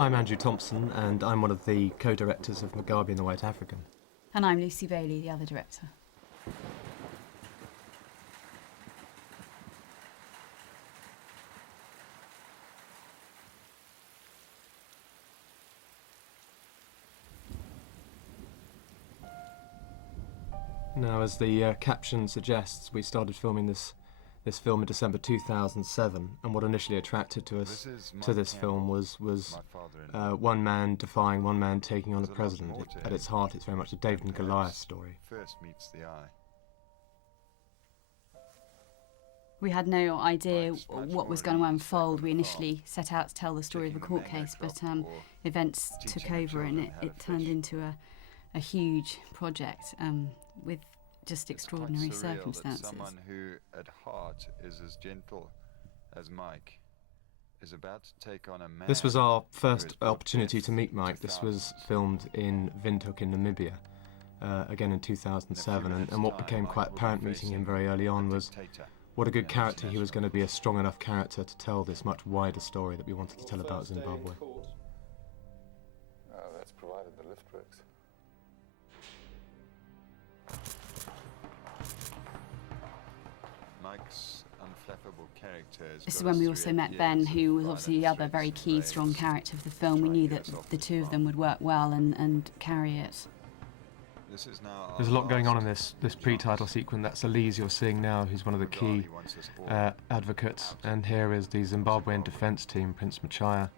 I'm Andrew Thompson, and I'm one of the co-directors of Mugabe and the White African. And I'm Lucy Bailey, the other director. Now, as the caption suggests, we started filming this film in December 2007, and what initially attracted to us to this film was one man defying one man taking on a president. At its heart, it's very much a David and Goliath story. First meets the eye. We had no idea what was going to unfold. We initially set out to tell the story of a court case, but events took over and it turned into a huge project with just extraordinary circumstances. Someone who at heart is as gentle as Mike is about to take on a man. This was our first opportunity to meet Mike. This was filmed in Windhoek in Namibia, again in 2007, and what became quite apparent meeting him very early on was what a good character he was going to be, a strong enough character to tell this much wider story that we wanted to tell about Zimbabwe. That's provided the lift works. Mike's unflappable character. This is when we also met Ben, who was obviously the other very key, strong character of the film. We knew that the two of them would work well and carry it. There's a lot going on in this pre-title sequence. That's Elise you're seeing now, who's one of the key advocates, and here is the Zimbabwean defence team, Prince Machaya.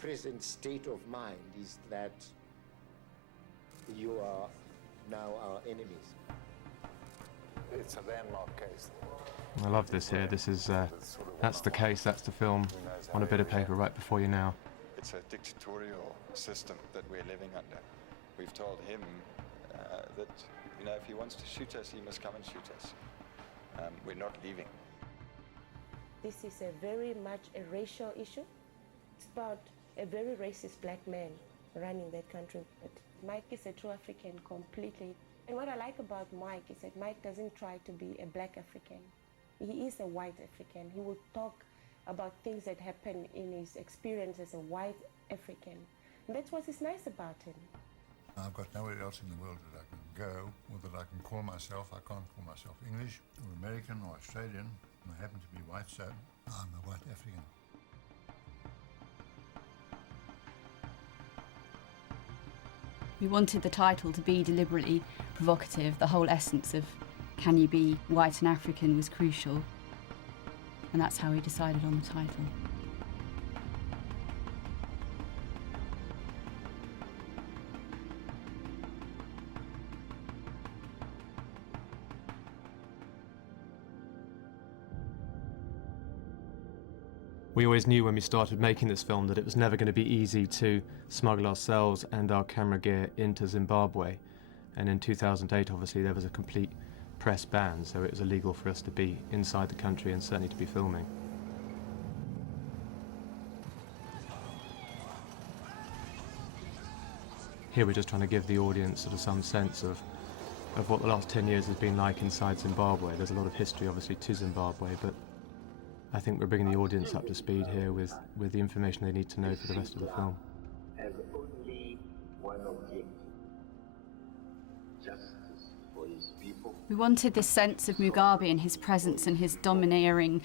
Present state of mind is that you are now our enemies. It's a landmark case. I love this here. This is that's the case. That's the film on a bit of paper right before you now. It's a dictatorial system that we're living under. We've told him that if he wants to shoot us, he must come and shoot us. We're not leaving. This is a very much a racial issue. It's about a very racist black man running that country. But Mike is a true African completely. And what I like about Mike is that Mike doesn't try to be a black African. He is a white African. He will talk about things that happen in his experience as a white African. And that's what is nice about him. I've got nowhere else in the world that I can go or that I can call myself. I can't call myself English or American or Australian. I happen to be white, so I'm a white African. We wanted the title to be deliberately provocative. The whole essence of can you be white and African was crucial, and that's how we decided on the title. We always knew when we started making this film that it was never going to be easy to smuggle ourselves and our camera gear into Zimbabwe. And in 2008, obviously, there was a complete press ban, so it was illegal for us to be inside the country and certainly to be filming. Here we're just trying to give the audience sort of some sense of what the last 10 years has been like inside Zimbabwe. There's a lot of history, obviously, to Zimbabwe, but I think we're bringing the audience up to speed here with the information they need to know for the rest of the film. Has only one objective: justice for his people. We wanted this sense of Mugabe and his presence and his domineering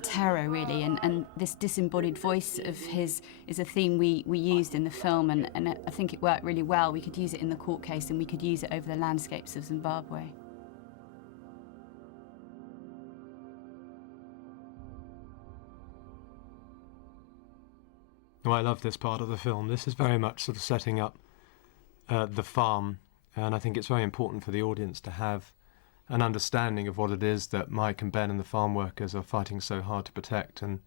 terror, really, and this disembodied voice of his is a theme we used in the film, and I think it worked really well. We could use it in the court case and we could use it over the landscapes of Zimbabwe. Well, I love this part of the film. This is very much sort of setting up the farm, and I think it's very important for the audience to have an understanding of what it is that Mike and Ben and the farm workers are fighting so hard to protect. And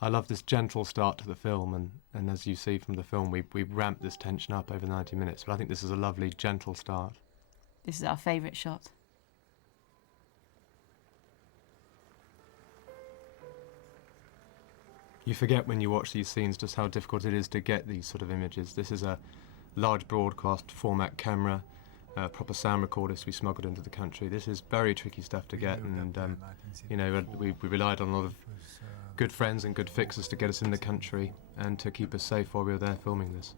I love this gentle start to the film, and as you see from the film, we ramp this tension up over 90 minutes, but I think this is a lovely, gentle start. This is our favourite shot. You forget when you watch these scenes just how difficult it is to get these sort of images. This is a large broadcast format camera, proper sound recorders we smuggled into the country. This is very tricky stuff to get, and we relied on a lot of good friends and good fixers to get us in the country and to keep us safe while we were there filming this.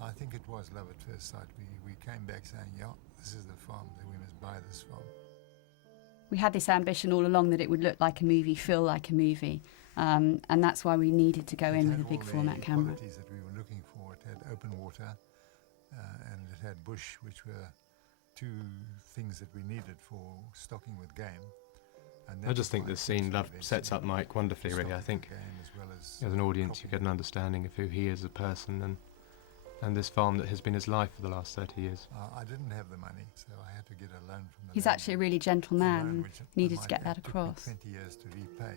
I think it was love at first sight. We came back saying, yeah, this is the farm, that we must buy this farm. We had this ambition all along that it would look like a movie, feel like a movie, and that's why we needed to go in with a big format camera. It had all the qualities that we were looking for. It had open water and it had bush, which were two things that we needed for stocking with game. And I just think this scene sets up Mike wonderfully, really. I think as an audience you get an understanding of who he is as a person and this farm that has been his life for the last 30 years. I didn't have the money, so I had to get a loan from the He's land. actually a really gentle man and needed to get that across. It took me 20 years to repay,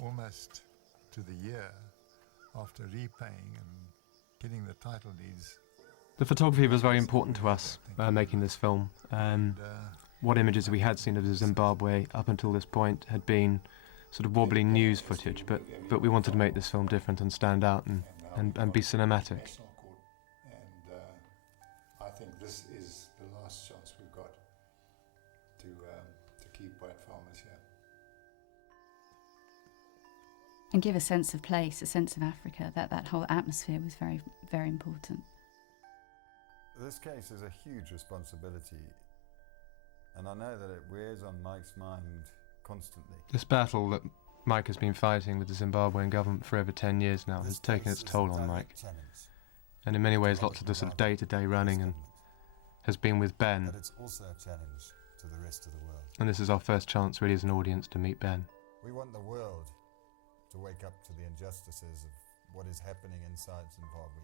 almost to the year after repaying and getting the title deeds. The photography was very important to us making this film. What images we had seen of Zimbabwe up until this point had been sort of wobbly news footage, but we wanted to make this film different and stand out and be cinematic. And I think this is the last chance we've got to keep white farmers here. And give a sense of place, a sense of Africa. That whole atmosphere was very, very important. This case is a huge responsibility, and I know that it wears on Mike's mind constantly. This battle that Mike has been fighting with the Zimbabwean government for over 10 years now has taken its toll on Mike. And in many ways lots of the sort of day-to-day running and has been with Ben. But it's also a challenge to the rest of the world. And this is our first chance really as an audience to meet Ben. We want the world to wake up to the injustices of what is happening inside Zimbabwe.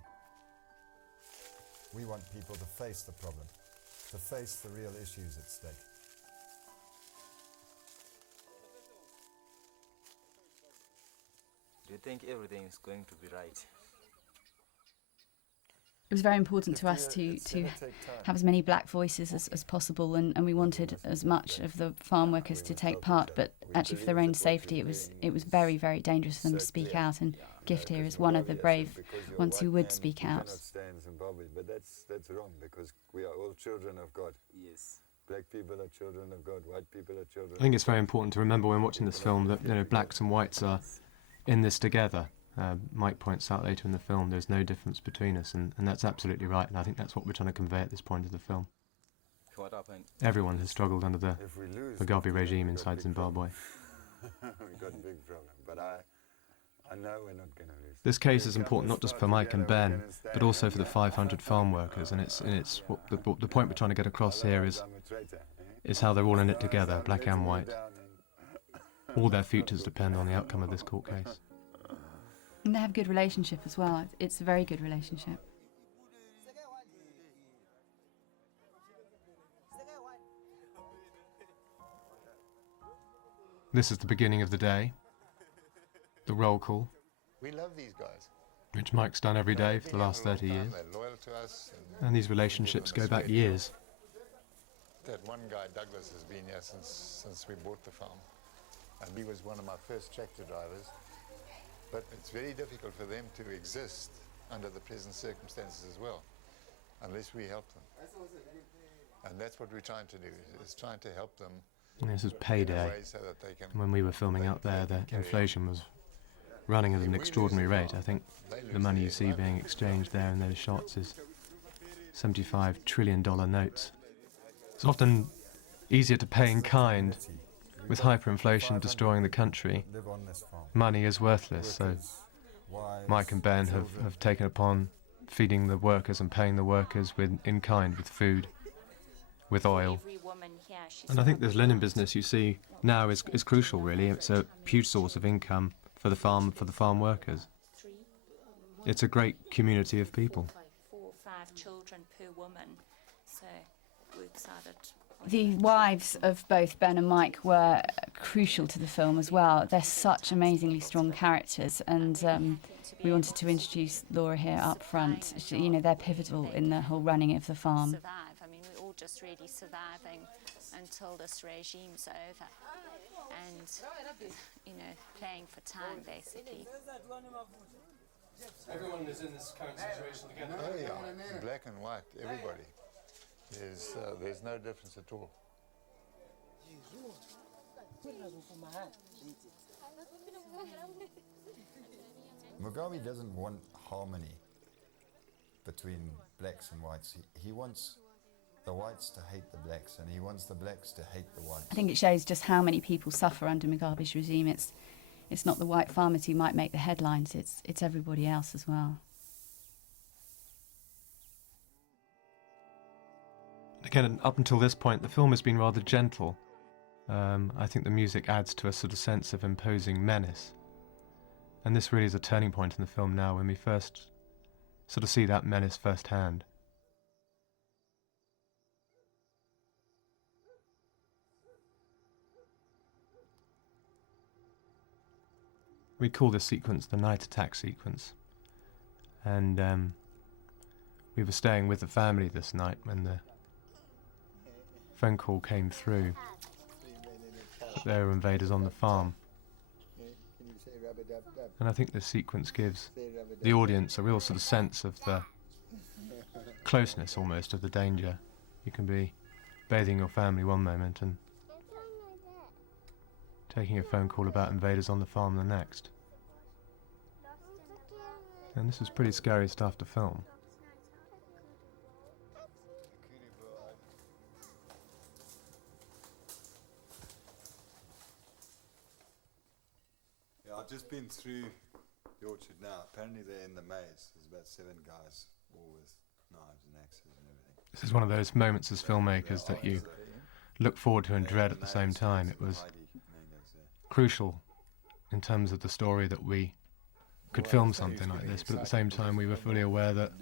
We want people to face the problem, to face the real issues at stake. Do you think everything is going to be right? It was very important to us to have as many black voices as possible, and we wanted as much of the farm workers to take part, but actually for their own safety it was very, very dangerous for them to speak out, and Gift here is one of the brave ones who would speak out. But that's wrong, because we are all children of God. Yes. Black people are children of God, white people are children of God. I think it's very important to remember when watching this film that blacks and whites are in this together. Mike points out later in the film there's no difference between us, and that's absolutely right, and I think that's what we're trying to convey at this point of the film. What happened? Everyone has struggled under the Mugabe regime inside Zimbabwe. We've got a big problem, but I know we're not going to lose. This case is important not just for Mike and Ben, but also for the 500 farm workers, and it's what the point we're trying to get across here is how they're all in it together, black and white. All their futures depend on the outcome of this court case. And they have a good relationship as well. It's a very good relationship. This is the beginning of the day, the roll call, We love these guys. which Mike's done every day for the last 30 years. They're loyal to us. And these relationships go back years. That one guy, Douglas, has been here since we bought the farm. And he was one of my first tractor drivers. But it's very difficult for them to exist under the present circumstances as well, unless we help them. And that's what we're trying to do, is trying to help them. And this was payday. So that they can, When we were filming out there, the inflation was running at an extraordinary rate. I think the money you see being exchanged there in those shots is $75 trillion notes. It's often easier to pay in kind. With hyperinflation destroying the country, money is worthless, so Mike and Ben have taken upon feeding the workers and paying the workers in kind, with food, with oil. And I think this linen business you see now is crucial, really. It's a huge source of income for the farm workers. It's a great community of people. 4 or 5 children per woman, so works out at. The wives of both Ben and Mike were crucial to the film as well. They're such amazingly strong characters, and we wanted to introduce Laura here up front. They're pivotal in the whole running of the farm. Survive. I mean, we're all just really surviving until this regime's over, and playing for time basically. Everyone is in this current situation together. oh yeah, black and white, everybody. There's no difference at all. Mugabe doesn't want harmony between blacks and whites. He wants the whites to hate the blacks, and he wants the blacks to hate the whites. I think it shows just how many people suffer under Mugabe's regime. It's not the white farmers who might make the headlines, it's everybody else as well. Again, up until this point, the film has been rather gentle. I think the music adds to a sort of sense of imposing menace. And this really is a turning point in the film now, when we first sort of see that menace firsthand. We call this sequence the night attack sequence. And we were staying with the family this night when the phone call came through that there were invaders on the farm. And I think this sequence gives the audience a real sort of sense of the closeness almost of the danger. You can be bathing your family one moment and taking a phone call about invaders on the farm the next. And this is pretty scary stuff to film. Yeah, I've just been through the orchard now. Apparently they're in the maze. There's about 7 guys, all with knives and axes and everything. This is one of those moments as filmmakers that you look forward to and dread at the same time. It was crucial in terms of the story that we could film something like this, but at the same time we were fully aware that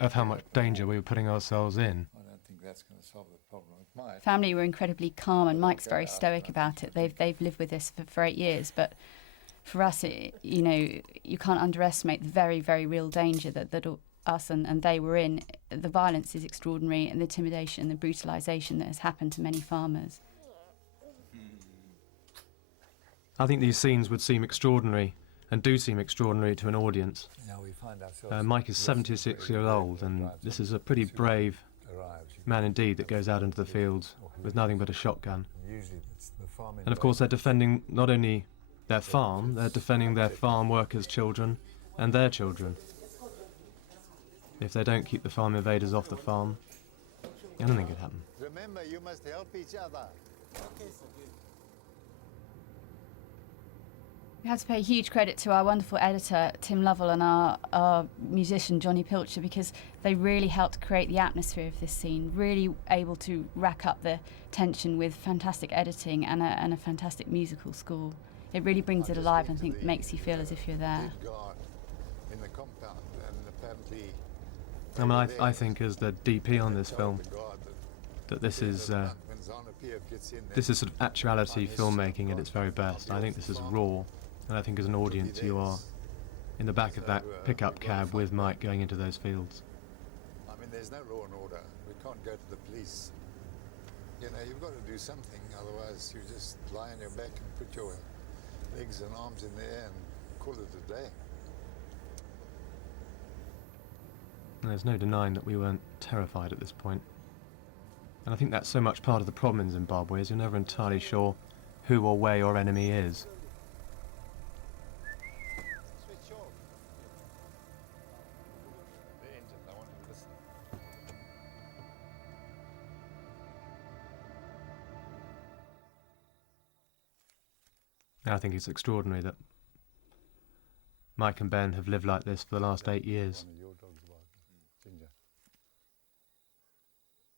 of how much danger we were putting ourselves in. I don't think that's going to solve the problem. It might. Family were incredibly calm, and Mike's very stoic about it. They've lived with this for 8 years, but for us, you can't underestimate the very, very real danger that us and they were in. The violence is extraordinary, and the intimidation, the brutalisation that has happened to many farmers. I think these scenes would seem extraordinary, and do seem extraordinary to an audience. Now we find ourselves Mike is 76 years old, and this is a pretty brave man indeed that goes out into the fields with nothing but a shotgun. And of course they're defending not only their farm, they're defending their farm workers' children and their children. If they don't keep the farm invaders off the farm, anything could happen. Remember, you must help each other. We have to pay huge credit to our wonderful editor, Tim Lovell, and our musician, Johnny Pilcher, because they really helped create the atmosphere of this scene, really able to rack up the tension with fantastic editing and a fantastic musical score. It really brings it alive and I think makes you feel as if you're there. In the compound, and apparently I think as the DP on this film, that this is sort of actuality filmmaking at its very best. I think this is raw. And I think as an audience you are in the back of that pickup cab with Mike going into those fields. I mean, there's no law and order. We can't go to the police. You know, you've got to do something, otherwise you just lie on your back and put your legs and arms in the air and call it a day. And there's no denying that we weren't terrified at this point. And I think that's so much part of the problem in Zimbabwe, is you're never entirely sure who or where your enemy is. I think it's extraordinary that Mike and Ben have lived like this for the last 8 years.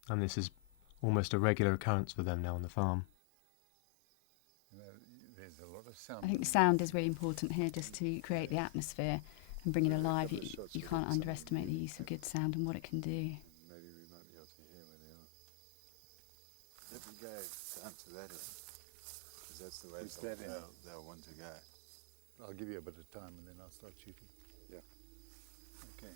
And this is almost a regular occurrence for them now on the farm. I think the sound is really important here, just to create the atmosphere and bring it alive. You can't underestimate the use of good sound and what it can do. Maybe we might be able to hear where they are. Let me go down to that end, because that's the way they'll want to go. I'll give you a bit of time and then I'll start shooting. Yeah. Okay.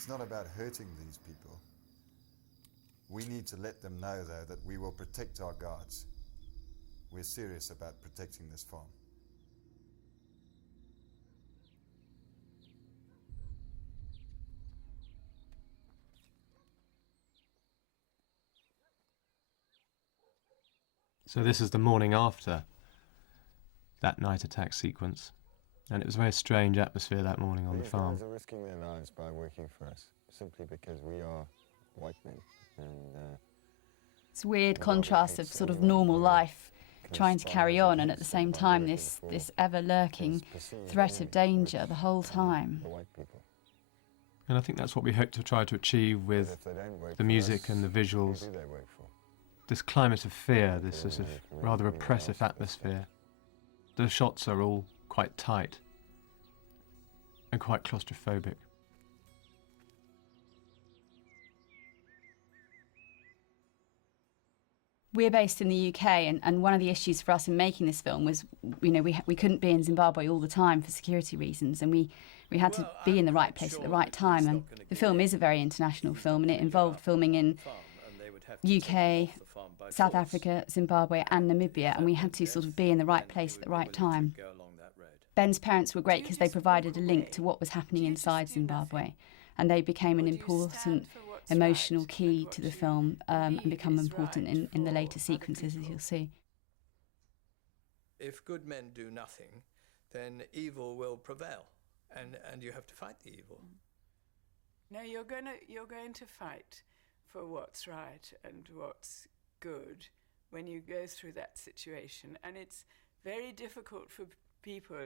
It's not about hurting these people. We need to let them know, though, that we will protect our guards. We're serious about protecting this farm. So this is the morning after that night attack sequence. And it was a very strange atmosphere that morning on the farm. These guys are risking their lives by working for us, simply because we are white men. And it's a weird contrast of sort of normal life trying to carry on, and at the same time this ever lurking threat of danger the whole time. And I think that's what we hope to try to achieve with the music and the visuals. This climate of fear, this sort of rather oppressive atmosphere. The shots are all quite tight and quite claustrophobic. We're based in the UK, and one of the issues for us in making this film was, you know, we couldn't be in Zimbabwe all the time for security reasons, and we had to be in the right place at the right time. And the film is a very international film, and it involved filming in UK, South Africa, Zimbabwe and Namibia, and we had to sort of be in the right place at the right time. Ben's parents were great because they provided a link to what was happening inside Zimbabwe, and they became an important emotional key to the film, and become important in the later sequences, as you'll see. If good men do nothing, then evil will prevail, and you have to fight the evil. No, you're going to fight for what's right and what's good when you go through that situation, and it's very difficult for people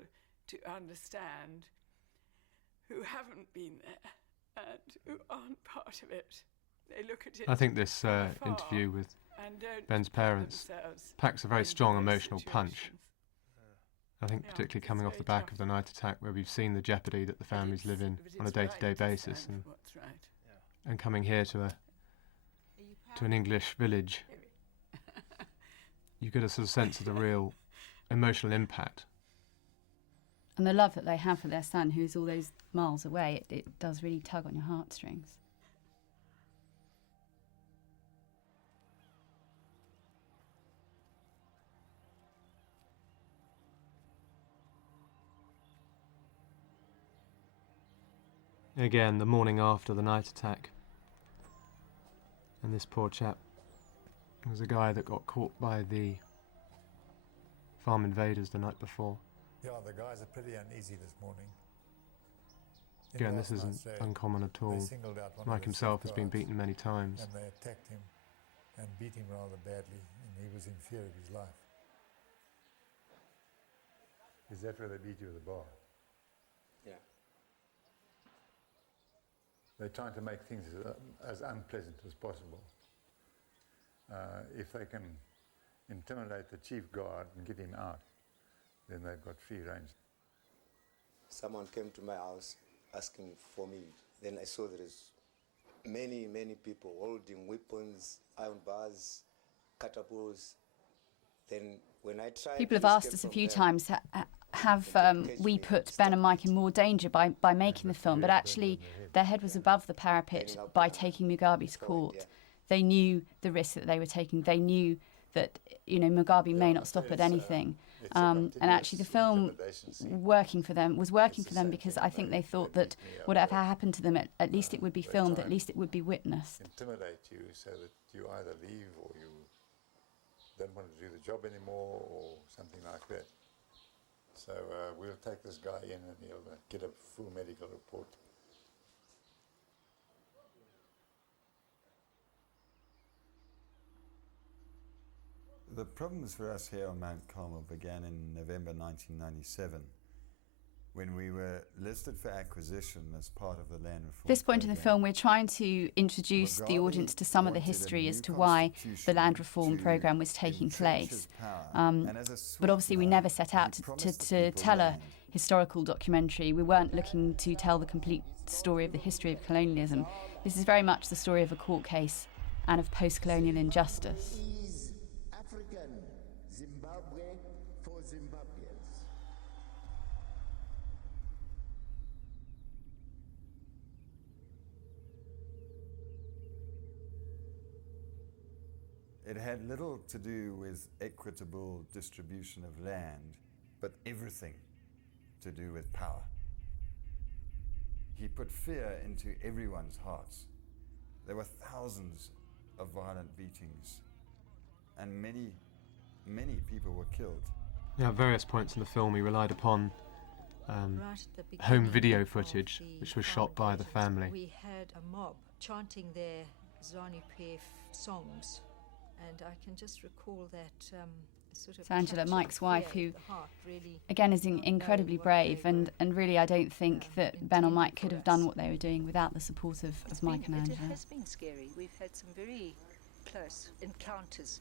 to understand who haven't been there and who aren't part of it. They look at it. I think this interview with Ben's parents packs a very strong emotional punch. I think particularly coming off the back of the night attack, where we've seen the jeopardy that the families live in on a day-to-day basis, and coming here to an English village, you get a sort of sense of the real emotional impact. And the love that they have for their son, who's all those miles away, it does really tug on your heartstrings. Again, the morning after the night attack. And this poor chap was a guy that got caught by the farm invaders the night before. Yeah, the guys are pretty uneasy this morning. Again, this isn't uncommon at all. Mike himself has been beaten many times. And they attacked him and beat him rather badly, and he was in fear of his life. Is that where they beat you at the bar? Yeah. They're trying to make things as unpleasant as possible. If they can intimidate the chief guard and get him out, then they've got free range. Someone came to my house asking for me. Then I saw there is many people holding weapons, iron bars, catapults. Then when I tried, people have asked us a few times, have we put Ben and Mike in more danger by making the film? But actually, their head was above the parapet by taking Mugabe's court. They knew the risk that they were taking. They knew that, you know, Mugabe may not stop at anything. And actually the film was working for them because I think they thought that whatever happened to them, at least it would be filmed, at least it would be witnessed. Intimidate you so that you either leave or you don't want to do the job anymore or something like that. So we'll take this guy in and he'll get a full medical report. The problems for us here on Mount Carmel began in November 1997, when we were listed for acquisition as part of the land reform. At this point in the film, we're trying to introduce the audience to some of the history as to why the land reform programme was taking place. But obviously we never set out to tell a historical documentary. We weren't looking to tell the complete story of the history of colonialism. This is very much the story of a court case and of post-colonial injustice. Zimbabwe for Zimbabweans. It had little to do with equitable distribution of land, but everything to do with power. He put fear into everyone's hearts. There were thousands of violent beatings, and many people were killed. Yeah, at various points in the film he relied upon Right at the home beginning video of footage, the which was farm shot by the invasions, family. We had a mob chanting their ZANU-PF songs, and I can just recall that sort of So Angela, captured Mike's fear wife, of who the heart, really again is not incredibly knowing what brave, they were, and really I don't think that Ben or Mike intending could for have done us. what they were doing without the support of Mike and It Angela. has been scary. We've had some very close encounters.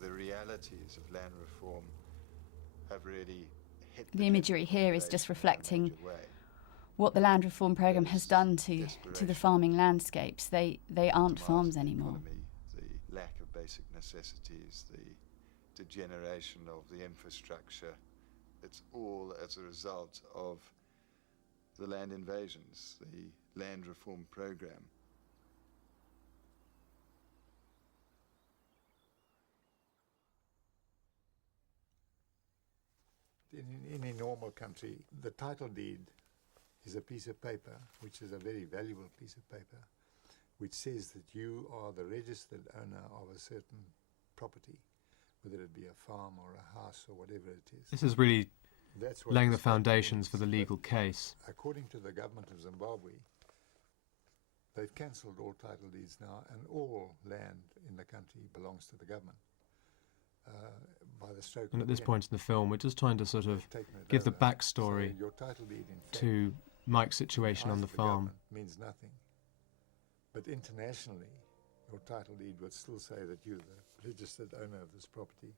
The realities of land reform have really hit The imagery here is just reflecting major way. what the land reform programme has done to the farming landscapes. They aren't farms anymore. Economy, the lack of basic necessities, the degeneration of the infrastructure, it's all as a result of the land invasions, the land reform program. In any normal country, the title deed is a piece of paper, which is a very valuable piece of paper, which says that you are the registered owner of a certain property, whether it be a farm or a house or whatever it is. This is really That's what laying the this statement foundations for the means. legal case. According to the government of Zimbabwe, they've cancelled all title deeds now, and all land in the country belongs to the government. By the stroke And of at this pen. point in the film, we're just trying to sort of Taken it give the over. backstory So your title deed, in fact, to Mike's situation on eyes the of farm. government means nothing. But internationally, your title deed would still say that you're the registered owner of this property.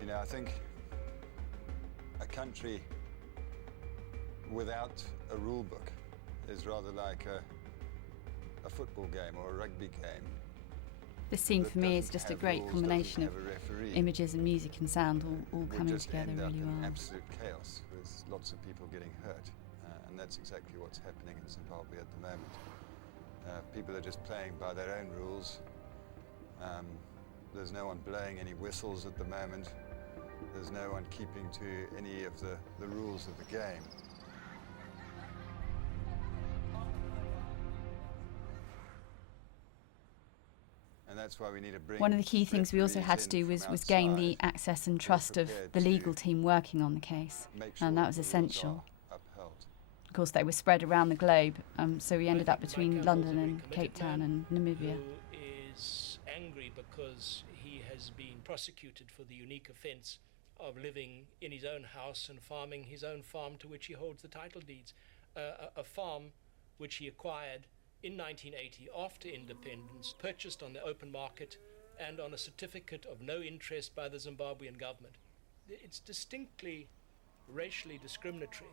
You know, I think a country without a rule book is rather like a football game or a rugby game. This scene that for me is doesn't just a have great rules, combination of doesn't have a referee. images and music and sound all Would coming just together end up really in well. absolute chaos with lots of people getting hurt, and that's exactly what's happening in Zimbabwe at the moment. People are just playing by their own rules. There's no one blowing any whistles at the moment. There's no one keeping to any of the rules of the game. And that's why we need to bring One of the key things we also had to do referees in was from gain the outside access and who are trust of prepared the to legal team working on the case, make sure and that was the rules essential. are upheld. Of course, they were spread around the globe, so we ended up between Mike London Campbell's a and very Cape Town committed and Namibia. who is angry because he has been prosecuted for the unique offence of living in his own house and farming his own farm to which he holds the title deeds. A farm which he acquired in 1980 after independence, purchased on the open market and on a certificate of no interest by the Zimbabwean government. It's distinctly racially discriminatory.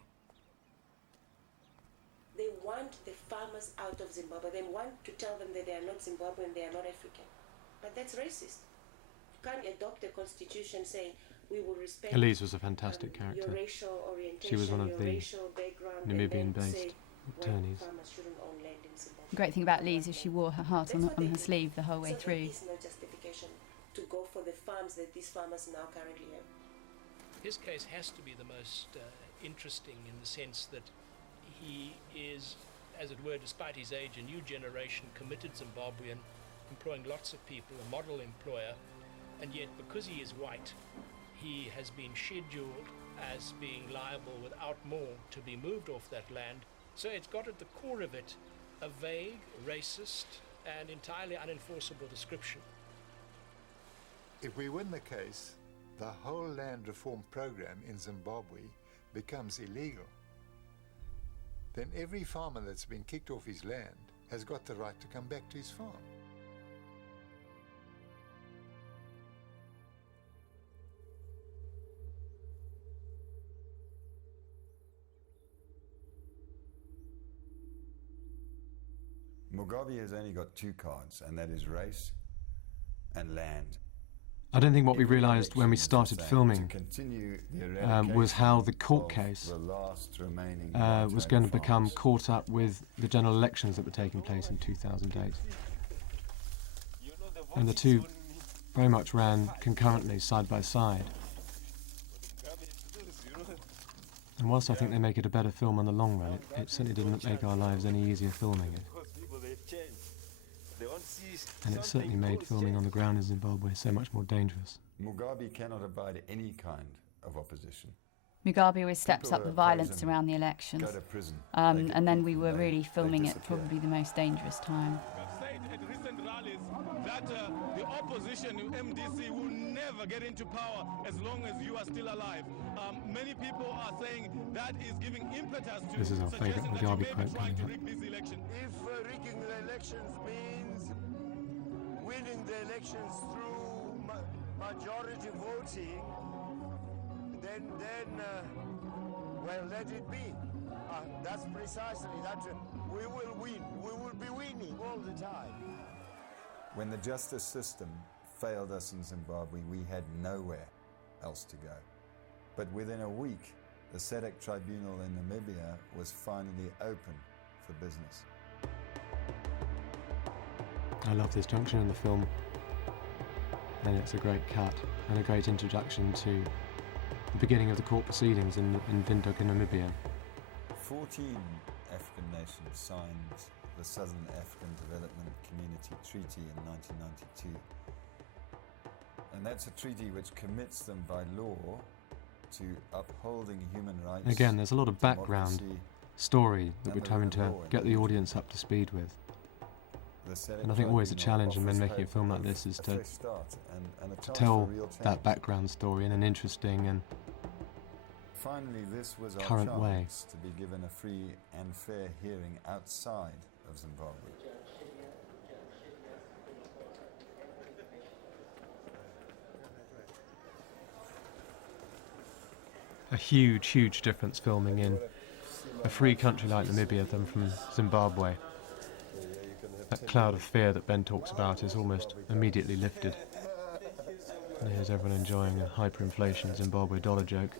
They want the farmers out of Zimbabwe. They want to tell them that they are not Zimbabwean, they are not African. But that's racist. You can't adopt a constitution saying we will respect Elise was a fantastic your character. racial orientation, She was one of your the racial background, and then Namibian-based say attorneys. white farmers shouldn't own land in Zimbabwe. The great thing about Lise is she wore her heart That's on what they her do. sleeve the whole way So through. there is no justification to go for the farms that these farmers now currently have. His case has to be the most interesting in the sense that he is, as it were, despite his age, a new generation committed Zimbabwean, employing lots of people, a model employer, and yet because he is white, he has been scheduled as being liable without more to be moved off that land. So it's got at the core of it a vague, racist, and entirely unenforceable description. If we win the case, the whole land reform program in Zimbabwe becomes illegal. Then every farmer that's been kicked off his land has got the right to come back to his farm. Mugabe has only got two cards, and that is race and land. I don't think what we realised when we started filming was how the court case was going to become caught up with the general elections that were taking place in 2008. And the two very much ran concurrently, side by side. And whilst I think they make it a better film in the long run, it certainly didn't make our lives any easier filming it. And it certainly made filming on the ground in Zimbabwe so much more dangerous. Mugabe cannot abide any kind of opposition. Mugabe always steps up the violence around the elections. And then we were really filming at probably the most dangerous time. At recent rallies that the opposition MDC will never get into power as long as you are still alive. Many people are saying that is giving impetus to this is our favourite Mugabe quote coming up. rig this election. If rigging the elections means winning the elections through majority voting, then well, let it be. That's precisely that. We will win. We will be winning all the time. When the justice system failed us in Zimbabwe, we had nowhere else to go. But within a week, the SADC tribunal in Namibia was finally open for business. I love this junction in the film, and it's a great cut and a great introduction to the beginning of the court proceedings in Windhoek in Namibia. 14 African nations signed the Southern African Development Community Treaty in 1992. And that's a treaty which commits them by law to upholding human rights. Again, there's a lot of background story that we're trying to get the audience up to speed with. And I think always a challenge when making a film like this is to tell that background story in an interesting and finally, this was our current way. chance to be given a free and fair hearing outside of Zimbabwe. A huge, huge difference filming in a free country like Namibia than from Zimbabwe. That cloud of fear that Ben talks about is almost immediately lifted. And here's everyone enjoying a hyperinflation Zimbabwe dollar joke.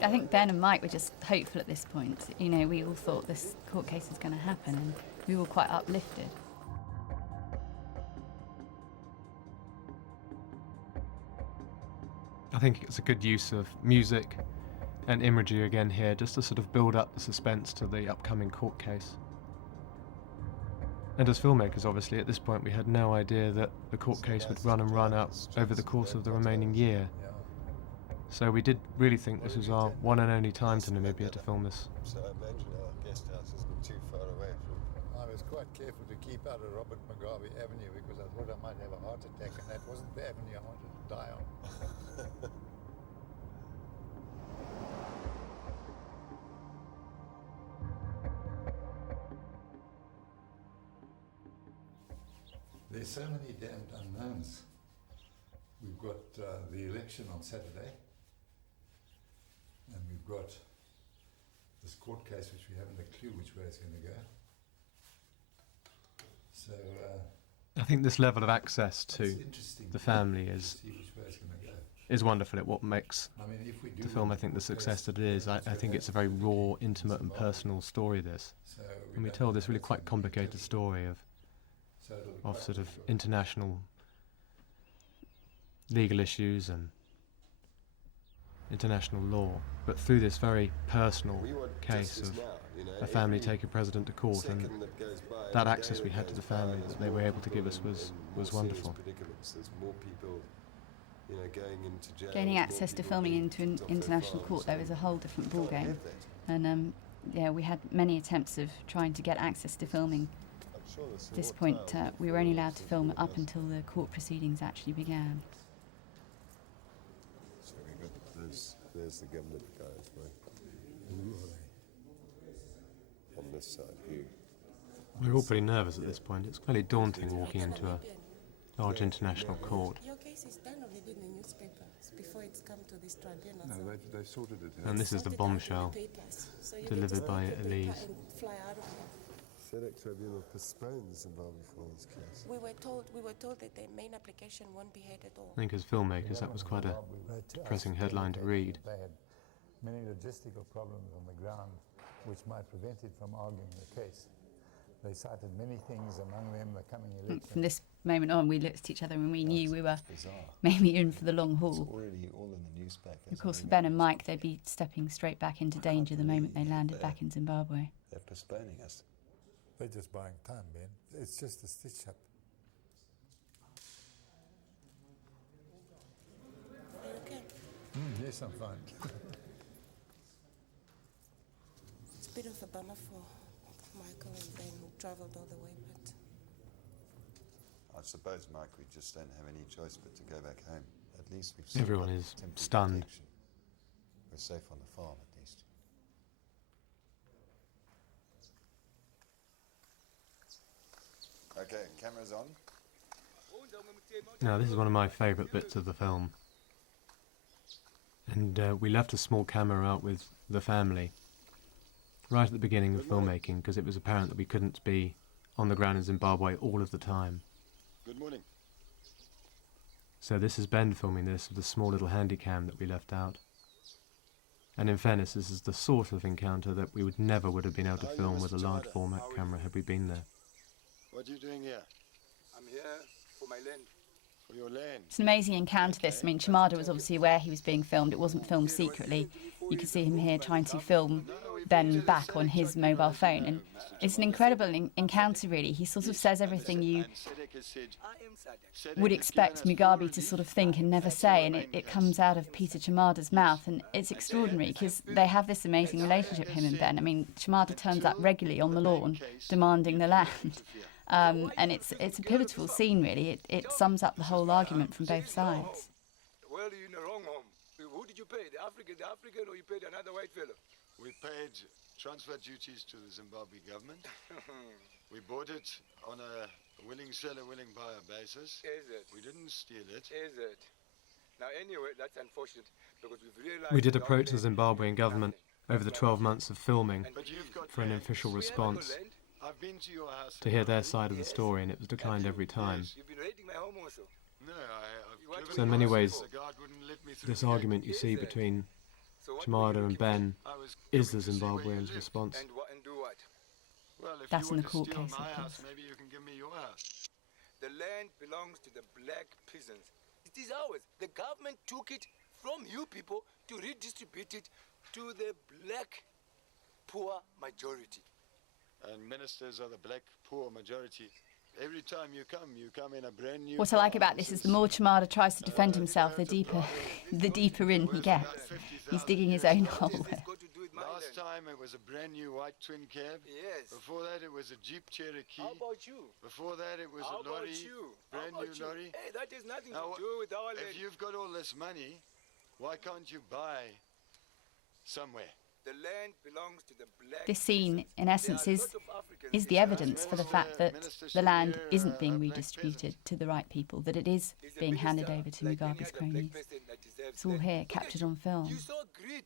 I think Ben and Mike were just hopeful at this point. You know, we all thought this court case was going to happen, and we were quite uplifted. I think it's a good use of music and imagery again here, just to sort of build up the suspense to the upcoming court case. And as filmmakers, obviously, at this point we had no idea that the court case would run and run up over the course of the remaining year. So we did really think this was our one and only time to Namibia to film this. So I imagine our guest house isn't too far away from... I was quite careful to keep out of Robert Mugabe Avenue because I thought I might have a heart attack, and that wasn't the avenue I wanted to die on. There's so many damned unknowns. We've got the election on Saturday, and we've got this court case which we haven't a clue which way it's going to go. So I think this level of access to the family is wonderful. It what makes the film, I think, the success that it is. I think it's a very raw, intimate and personal story, this. And we tell this really quite complicated story of sort of international legal issues and international law, but through this very personal case of a family taking president to court, and that access we had to the family that they were able to give us was wonderful. Gaining access to filming into an international court, there was a whole different ballgame, and yeah, we had many attempts of trying to get access to filming. At this point, we were only allowed to film up until the court proceedings actually began. So we got there's the government guys, right? On this side here. We're all pretty nervous at this point. It's fairly daunting walking into a large international court. Your case is done already in the newspapers before it's come to this tribunal. No, they've sorted it out. And this is the bombshell delivered by Elise. SEDEC tribunal postponed the Zimbabwe Falls case. We were told that the main application won't be heard at all. I think as filmmakers that was quite a depressing headline to read. They had many logistical problems on the ground which might prevent it from arguing the case. They cited many things, among them the coming election. From this moment on, we looked at each other and we knew we were maybe in for the long haul. It's already all in the newspapers. Of course, for Ben and Mike, they'd be stepping straight back into danger the moment they landed back in Zimbabwe. They're postponing us. They're just buying time, Ben. It's just a stitch-up. Are you okay? Yes, I'm fine. It's a bit of a bummer for Michael and Ben, who travelled all the way, but I suppose, Mike, we just don't have any choice but to go back home. At least we've still Everyone got is temporary stunned. protection. We're safe on the farm, at least. Okay, camera's on. Now, this is one of my favourite bits of the film. And we left a small camera out with the family right at the beginning of filmmaking because it was apparent that we couldn't be on the ground in Zimbabwe all of the time. Good morning. So this is Ben filming this with the small little handy cam that we left out. And in fairness, this is the sort of encounter that we never would have been able to film with a large format camera had we been there. What are you doing here? I'm here for my land. For your land? It's an amazing encounter, this. I mean, Chimada was obviously aware he was being filmed. It wasn't filmed secretly. You could see him here trying to film Ben back on his mobile phone. And it's an incredible encounter, really. He sort of says everything you would expect Mugabe to sort of think and never say, and it comes out of Peter Chimada's mouth. And it's extraordinary because they have this amazing relationship, him and Ben. I mean, Chimada turns up regularly on the lawn demanding the land. And it's a pivotal scene, really. It sums up the whole argument from both sides. Well, you're in the wrong home. Who did you pay? The African, or you paid another white fellow? We paid transfer duties to the Zimbabwe government. We bought it on a willing seller, willing buyer basis. Is it? We didn't steal it. Is it? Now, anyway, that's unfortunate because we've realized... We did approach the Zimbabwean government over the 12 months of filming for an official response to hear their side of the story, and it was declined every time. You've been raiding my home also. No, So in many ways, this argument you see between Chimada and Ben is the Zimbabweans' response. And do what? Well, if That's you in want the to court steal case, my of house, course. maybe you can give me your house. The land belongs to the black peasants. It is ours. The government took it from you people to redistribute it to the black poor majority. And ministers are the black poor majority. Every time you come in a brand new... What I like about this is the more Chimada tries to defend himself, the deeper in he gets. He's digging his own hole there. Last time it was a brand new white twin cab. Yes. Before that it was a Jeep Cherokee. How about you? Before that it was a lorry. Brand new lorry. Hey, that has nothing Now, to do with our land. if you've got all this money, why can't you buy somewhere? The land belongs to the black This scene, peasants. in essence, There are a lot of Africans is the evidence for the fact that the land isn't being redistributed to the right people, that it is being handed over to Mugabe's cronies. It's all here, captured on film. You so greed.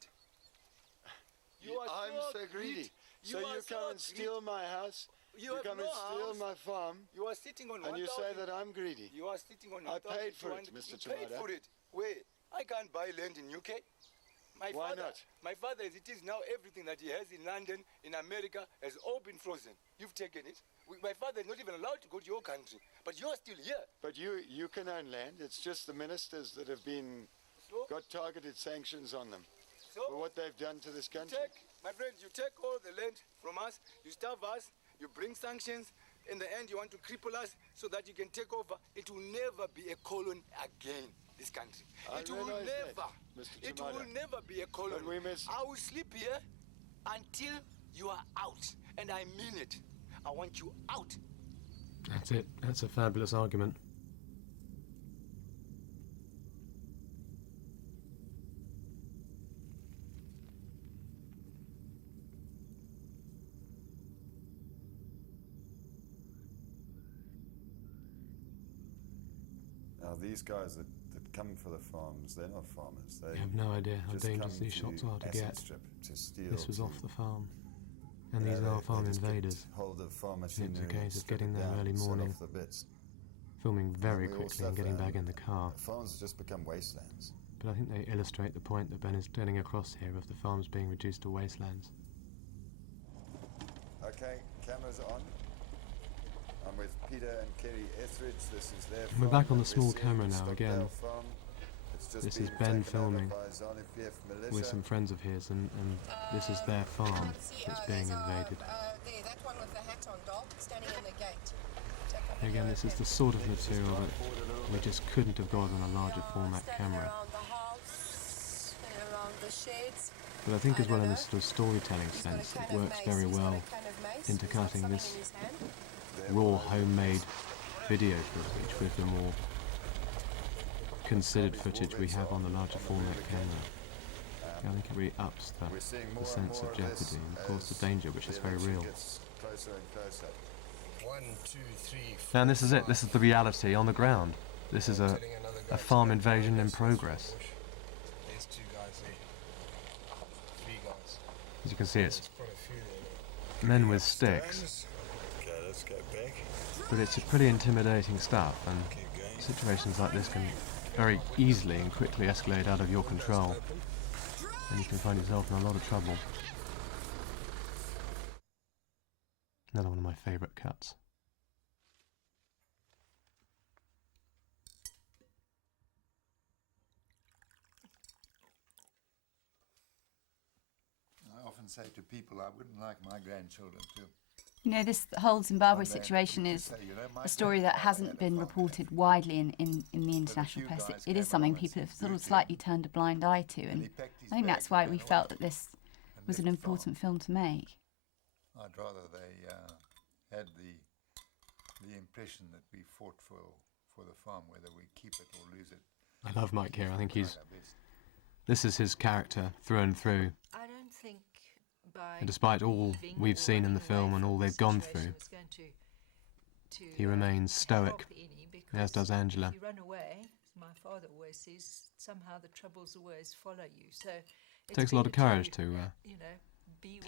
I'm so greedy. So you come and steal my house. You come and steal my farm. You are sitting on and you say that I'm greedy. You are sitting on I paid for it, Mr. You paid Chimada. for it. Wait, I can't buy land in UK. Why not? My father, as it is now, everything that he has in London, in America, has all been frozen. You've taken it. My father is not even allowed to go to your country. But you're still here. But you can own land. It's just the ministers that have got targeted sanctions on them for what they've done to this country. My friend, you take all the land from us, you starve us, you bring sanctions. In the end, you want to cripple us so that you can take over. It will never be a colony again, this country. It will never be a colony. I will sleep here until you are out. And I mean it. I want you out. That's it. That's a fabulous argument. Now these guys that come for the farms, they're not farmers. They have no idea how just dangerous come these shots are to asset get. strip, to steal, This was to off the farm. And these are farm invaders. Hold of farm It's machinery, a case of strip getting it there down, early sell morning, off the bits. filming very We all quickly and getting suffer, back in the car. Farms just become wastelands. But I think they illustrate the point that Ben is getting across here of the farms being reduced to wastelands. Okay, cameras on. I'm with Peter and Kerry Etheridge. This is their We're farm back on the that small we're seeing, camera now Stockdale again. Farm. It's just This been is Ben taken over filming by ZANU-PF militia. with some friends of his, and this is their farm that's being invaded. There, that one with the hat on, dog, standing in the gate. Again, this is the sort of material that we just couldn't have got on a larger format camera. Around the house, and around the sheds. But I think as well in a sort of storytelling sense, it works very well intercutting this raw homemade video footage with the more considered footage we have on the larger format camera. I think it really ups the sense of jeopardy and of course the danger, which is very real. Closer and closer. 1, 2, 3, 4. And this is it, this is the reality on the ground. This is a farm invasion in progress. There's 2 guys there. 3 guys. As you can see, it's There's quite a few there. men with sticks, Okay, let's go back. but it's pretty intimidating stuff, and situations like this can very easily and quickly escalate out of your control, and you can find yourself in a lot of trouble. Another one of my favourite cuts. I often say to people, I wouldn't like my grandchildren to. You know, this whole Zimbabwe situation is a story that hasn't been reported widely in the international press. It is something people have sort of slightly turned a blind eye to, and I think that's why we felt that this was an important film to make. I'd rather they had the impression that we fought for the farm, whether we keep it or lose it. I love Mike here. I think this is his character through and through. I don't think by And despite all we've seen in the film and all they've gone through, he remains stoic, as does Angela. If you run away, as my father always says, somehow the troubles always follow you. So It takes a lot of courage to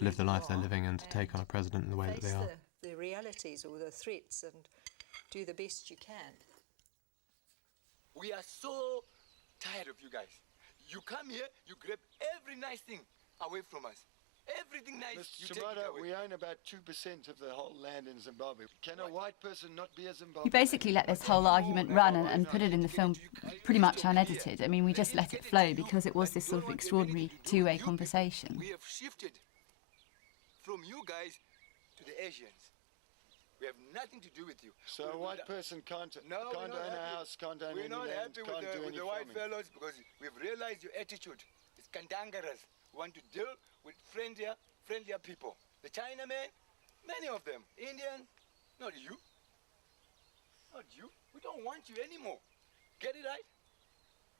live the life they're living and to take on a president in the way that they are. The realities or the threats and do the best you can. We are so tired of you guys. You come here, you grab every nice thing away from us. Everything nice, you take it Shimada, away. we own about 2% of the whole land in Zimbabwe. Can a white person not be a Zimbabwean? He basically let this whole argument run and put it in the film pretty much unedited. I mean, we just let it flow because it was this sort of extraordinary two-way conversation. We have shifted from you guys to the Asians. We have nothing to do with you. So a white person can't own a house, can't own any We're not land, happy can't do with any the white farming. fellows because we've realized your attitude. It's cantankerous. We want to deal with friendlier people. The Chinamen, many of them. Indians, not you. Not you. We don't want you anymore. Get it right?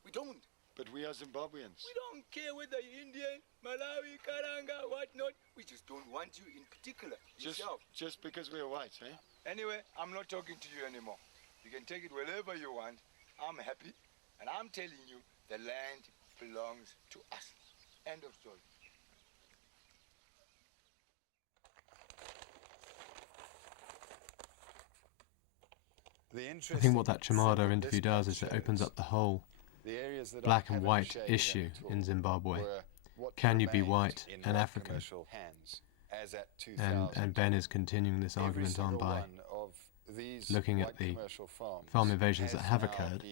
We don't. But we are Zimbabweans. We don't care whether you're Indian, Malawi, Karanga, whatnot. We just don't want you in particular. Yourself. Just because we're white, eh? Anyway, I'm not talking to you anymore. You can take it wherever you want. I'm happy, and I'm telling you, the land belongs to us. End of story. I think what that Chamada interview does is it opens up the whole black and white issue in Zimbabwe. Can you be white and African? And Ben is continuing this argument on by looking at the farm invasions that have occurred,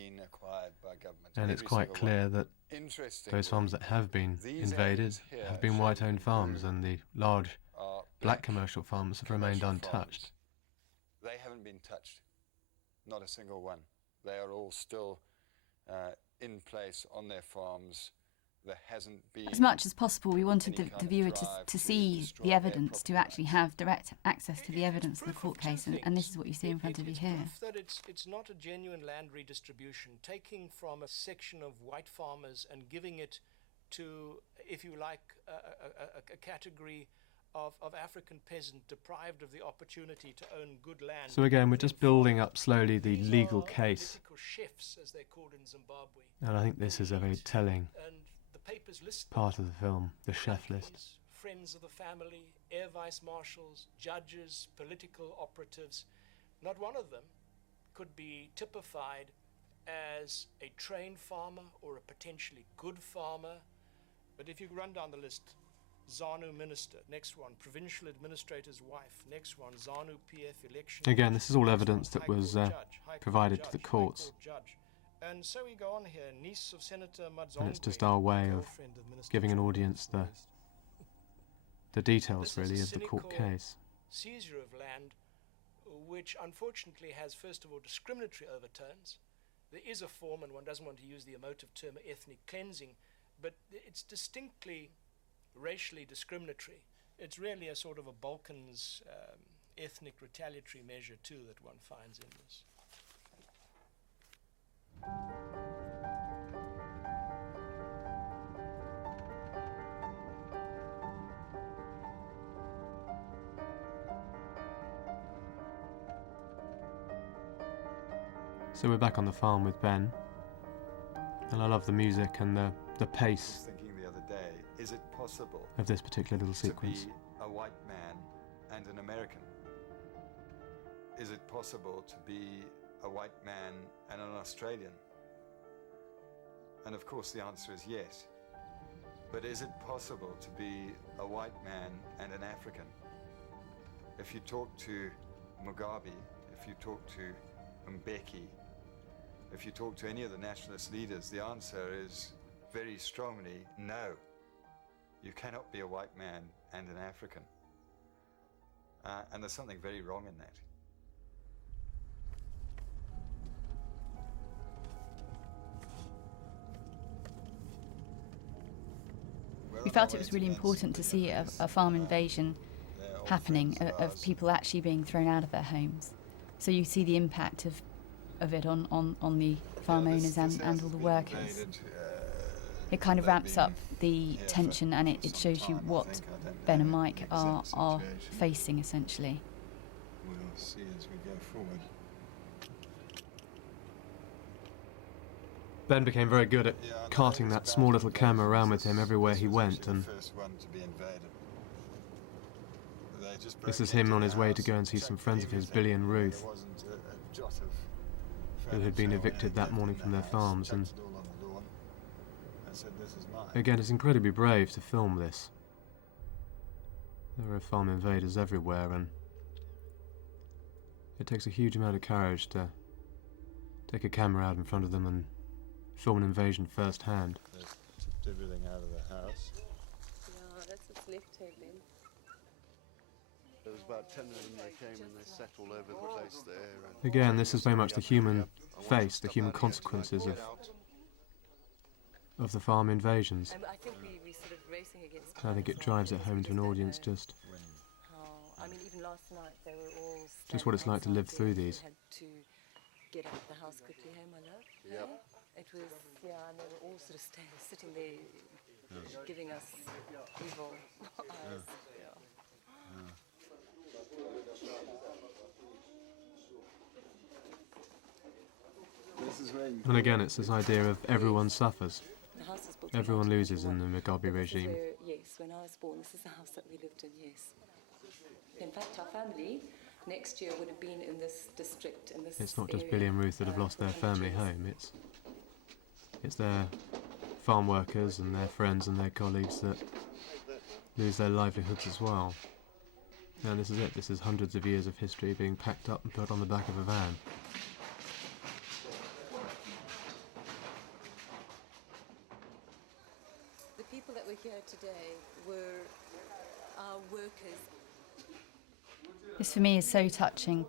and it's quite clear that those farms that have been invaded have been white-owned farms, and the large black commercial farms have remained untouched. They haven't been touched. Not a single one. They are all still in place on their farms. There hasn't been. As much as possible, we wanted the viewer to see the evidence, to actually have direct access to the evidence of the court case, and this is what you see in front of you here. Proof that it's not a genuine land redistribution, taking from a section of white farmers and giving it to, if you like, a category of African peasant deprived of the opportunity to own good land. So again, we're just building up slowly the legal case, political chefs, as they're called in Zimbabwe. and I think this is a very telling And the papers list part of the film, the chef list. friends of the family, air vice marshals, judges, political operatives. Not one of them could be typified as a trained farmer or a potentially good farmer. But if you run down the list, ZANU minister, next one, provincial administrator's wife, next one, ZANU PF election. Again, this is all evidence that was provided to the courts. And so we go on here, niece of Senator Madzongwe, And it's just our way of giving an audience the details, really, of the court case. Seizure of land, which unfortunately has, first of all, discriminatory overtones. There is a form, and one doesn't want to use the emotive term ethnic cleansing, but it's distinctly racially discriminatory. It's really a sort of a Balkans ethnic retaliatory measure, too, that one finds in this. So we're back on the farm with Ben, and I love the music and the pace Thinking the other day, is it possible of this particular little to sequence. be a white man and an American? Is it possible to be a white man and an Australian? And of course the answer is yes. But is it possible to be a white man and an African? If you talk to Mugabe, if you talk to Mbeki, if you talk to any of the nationalist leaders, the answer is very strongly no. You cannot be a white man and an African. And there's something very wrong in that. We felt it was really important to see a farm invasion happening, of people actually being thrown out of their homes. So you see the impact of it on the farm owners and all the workers. It kind of ramps up the tension, and it shows you what Ben and Mike are facing, essentially. We'll see as we go forward. Ben became very good at carting that small little camera around with him everywhere he went, and this is him on his way to go and see some friends of his, Billy and Ruth, who had been evicted that morning from their farms. And again, it's incredibly brave to film this. There are farm invaders everywhere, and it takes a huge amount of courage to take a camera out in front of them and film an invasion firsthand. They've tipped everything out of the house. Yeah, that's what's left here, Ben. There was about 10 of them. They came and they sat all over the place there. And Again, this is very much the human face, the human consequences of the farm invasions. I think we're sort of racing against I think it drives it home to an audience just I mean, even last night they were all just what it's like to live through these. had to get out of the house quickly, hey, my love? Yep. It was, yeah, and they were all sort of sitting there giving us evil eyes. Yeah. And again, it's this idea of everyone suffers. The house is built Everyone loses in the Mugabe regime. Yes, when I was born, this is the house that we lived in, yes. In fact, our family next year would have been in this district, in this It's not just area, Billy and Ruth that have lost their family home. It's their farm workers and their friends and their colleagues that lose their livelihoods as well. And this is it. This is hundreds of years of history being packed up and put on the back of a van. The people that were here today were our workers. This for me is so touching.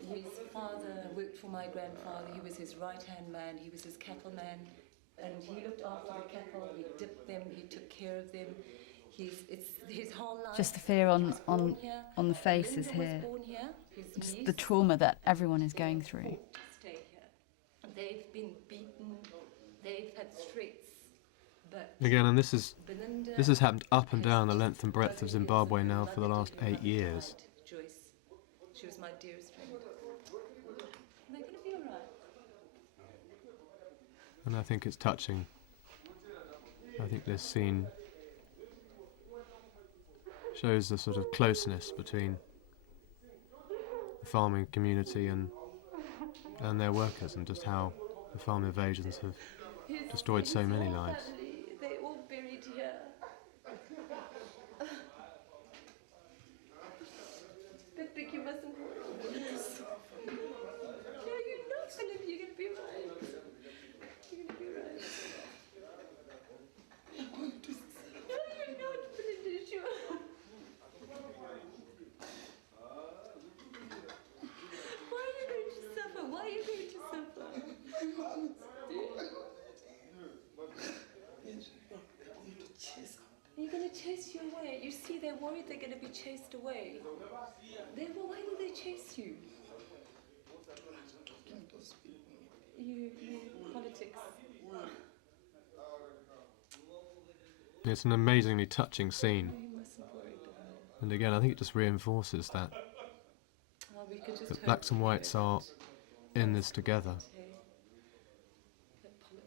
His father worked for my grandfather. He was his right-hand man. He was his cattleman. And he looked after the cattle. He dipped them. He took care of them. It's his whole life. Just the fear on the faces here. Just the trauma that everyone is going through. Stay here. They've been beaten. They've had threats. But Again, and this has happened up and down the length and breadth of Zimbabwe now for the last 8 years. Joyce, she was my dearest friend. They're going to be all right. And I think it's touching. I think this scene shows the sort of closeness between the farming community and their workers, and just how the farm invasions have destroyed so many lives. They're all buried here. But you mustn't worry about this. No, you're not gonna be. You're gonna be right. You're gonna be right. No, you're not, Belinda. Sure. Why are you going to suffer? Why are you going to suffer? You're going to chase you away. You see, they're worried they're going to be chased away. Why do they chase you? You politics. It's an amazingly touching scene. No, you mustn't worry about it. And again, I think it just reinforces that We could just hope blacks and whites are in this together.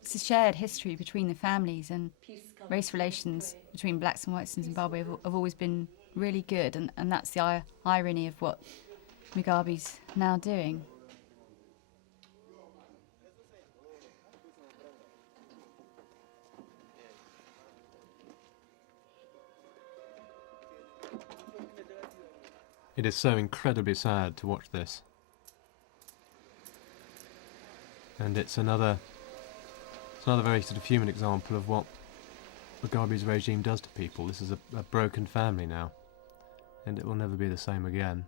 It's a shared history between the families, and race relations between blacks and whites in Zimbabwe have always been really good, and that's the irony of what Mugabe's now doing. It is so incredibly sad to watch this. And it's another very sort of human example of what Mugabe's regime does to people. This is a broken family now, and it will never be the same again.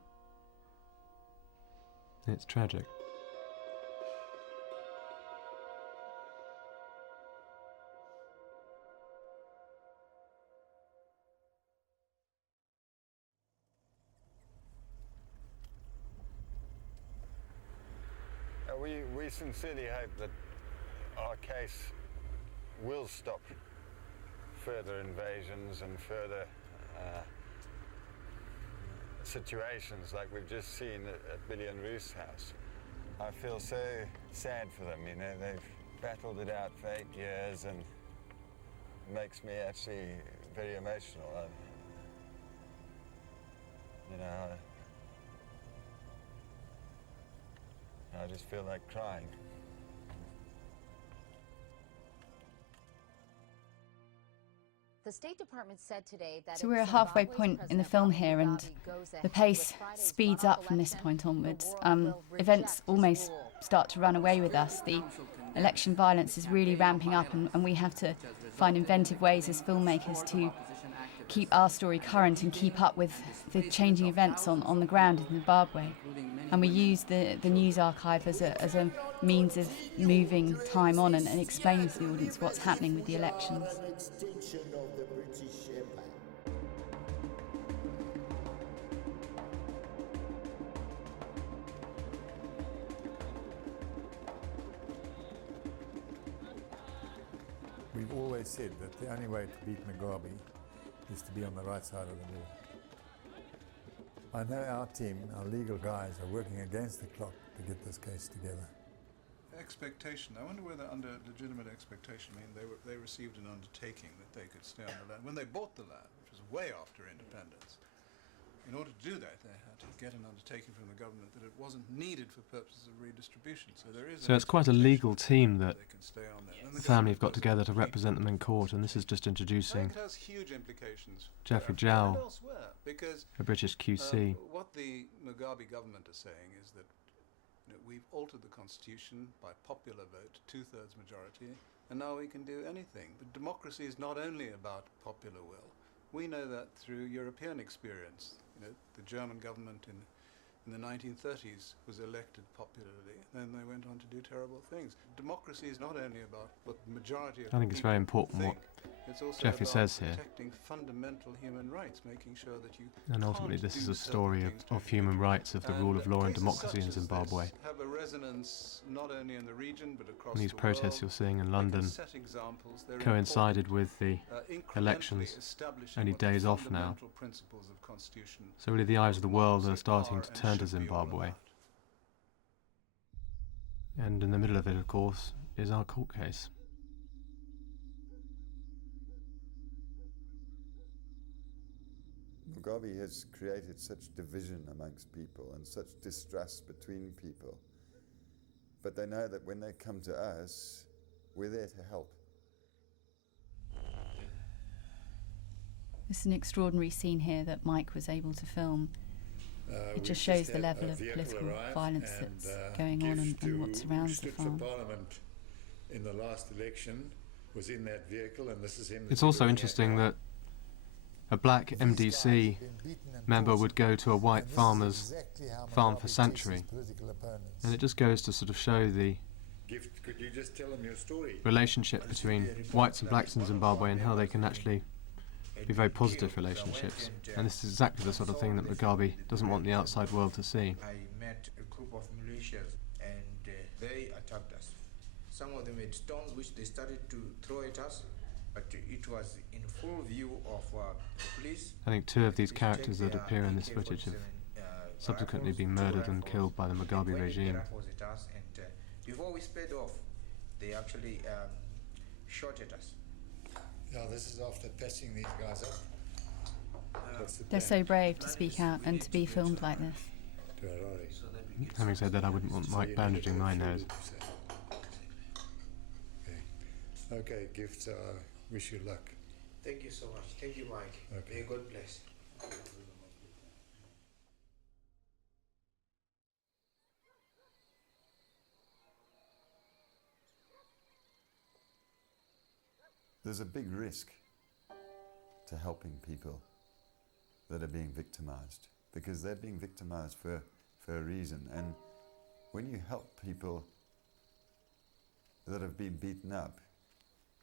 It's tragic. We sincerely hope that our case will stop further invasions and further situations like we've just seen at Billy and Ruth's house. I feel so sad for them, you know, they've battled it out for 8 years, and it makes me actually very emotional. I just feel like crying. The State Department said today that So we're at a halfway point in the film here, and the pace speeds up from this point onwards. Events almost start to run away with us. The election violence is really ramping up, and we have to find inventive ways as filmmakers to keep our story current and keep up with the changing events on the ground in Zimbabwe. And we use the news archive as a means of moving time on and explaining to the audience what's happening with the elections. We've always said that the only way to beat Mugabe is to be on the right side of the law. I know our team, our legal guys, are working against the clock to get this case together. Expectation. I wonder whether under legitimate expectation, I mean, they received an undertaking that they could stay on the land. When they bought the land, which was way after independence, in order to do that, they had to get an undertaking from the government that it wasn't needed for purposes of redistribution. So it's quite a legal team that the family have got together to represent them in court, and this is just introducing it has huge implications Jeffrey and Jowl, elsewhere, because a British QC. What the Mugabe government is saying is that we've altered the constitution by popular vote, 2/3 majority, and now we can do anything. But democracy is not only about popular will. We know that through European experience. The German government in the 1930s was elected popularly, then they went on to do terrible things. Democracy is not only about what the majority of I think it's very important what it's also Jeffrey about says here. protecting fundamental human rights, making sure that you And ultimately this is a story of human rights, of the rule of law and democracy in Zimbabwe. Have a resonance not only in the region but across And these the protests world. you're seeing in They London can set examples. They're coincided with the incrementally elections, establishing only what the days off now. fundamental principles of constitution So really the eyes of the world are starting to and turn to should be all Zimbabwe. And in the middle of it, of course, is our court case. Mugabe has created such division amongst people and such distrust between people. But they know that when they come to us, we're there to help. It's an extraordinary scene here that Mike was able to film. It just shows the level of political violence that's going on and what surrounds the farm. Parliament in the last election was in that vehicle, and this is him. It's also interesting that a black MDC member would go to a white farmer's farm for sanctuary, and it just goes to sort of show the Could you just tell them your story? relationship between whites and blacks in Zimbabwe and how they can actually be very positive relationships. And this is exactly the sort of thing that Mugabe doesn't want the outside world to see. I met a group of militias and they attacked us. Some of them had stones which they started to throw at us, but it was in full view of the police. I think two of these characters that appear in this footage have subsequently been murdered and killed by the Mugabe regime. And before we sped off, they actually shot at us. Yeah, this is after patching these guys up. They're so brave to speak out and to be filmed like this. Having said that, I wouldn't want Mike bandaging my nose. Okay, gifts. Wish you luck. Thank you so much. Thank you, Mike. Okay. May God bless. There's a big risk to helping people that are being victimized, because they're being victimized for a reason. And when you help people that have been beaten up,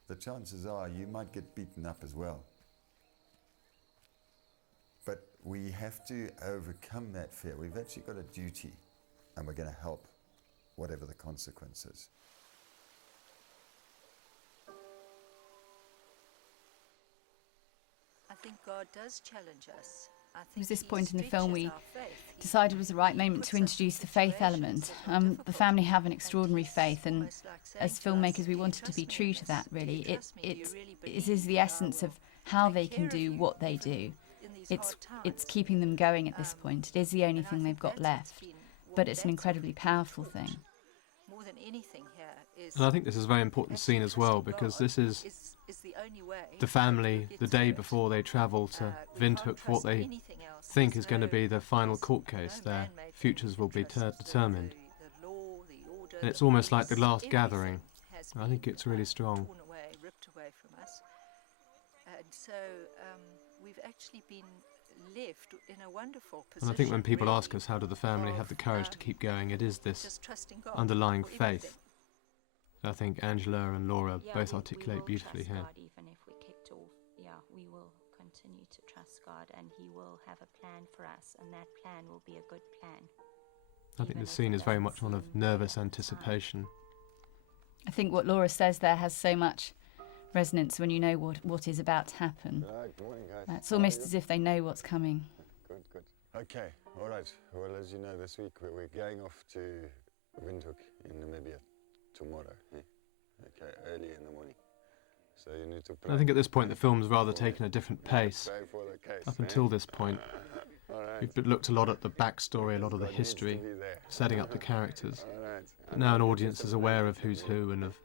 the chances are you might get beaten up as well. But we have to overcome that fear. We've actually got a duty, and we're going to help, whatever the consequences. I think God does challenge us. It was this point in the film we decided was the right moment to introduce the faith element. The family have an extraordinary faith, and as filmmakers we wanted to be true to that, really. It is the essence of how they can do what they do. It's keeping them going at this point. It is the only thing they've got left, but it's an incredibly powerful thing. More than anything here is, And I think this is a very important scene as well, because this is the family the day before they travel to Windhoek for what they think is going to be the final court case. Their futures will be determined. And it's almost like the last gathering. I think it's really strong. ripped away from us. And so we've actually been left in a wonderful position. And I think when people really ask us how do the family have the courage to keep going, it is this underlying faith. I think Angela and Laura both articulate beautifully here. Even if we kicked off, we will continue to trust God, and He will have a plan for us, and that plan will be a good plan. I think this scene is very much one of nervous anticipation. I think what Laura says there has so much resonance when you know what is about to happen. Good morning, guys. It's almost as if they know what's coming. Good. Okay, all right. Well, as you know, this week we're going off to Windhoek in Namibia tomorrow. Okay, early in the morning. So you need to I think at this point the film's rather taken a different pace. pray for the case, Up until this point, we've looked a lot at the backstory, a lot of the history, setting up the characters. But now an audience is aware of who's who and of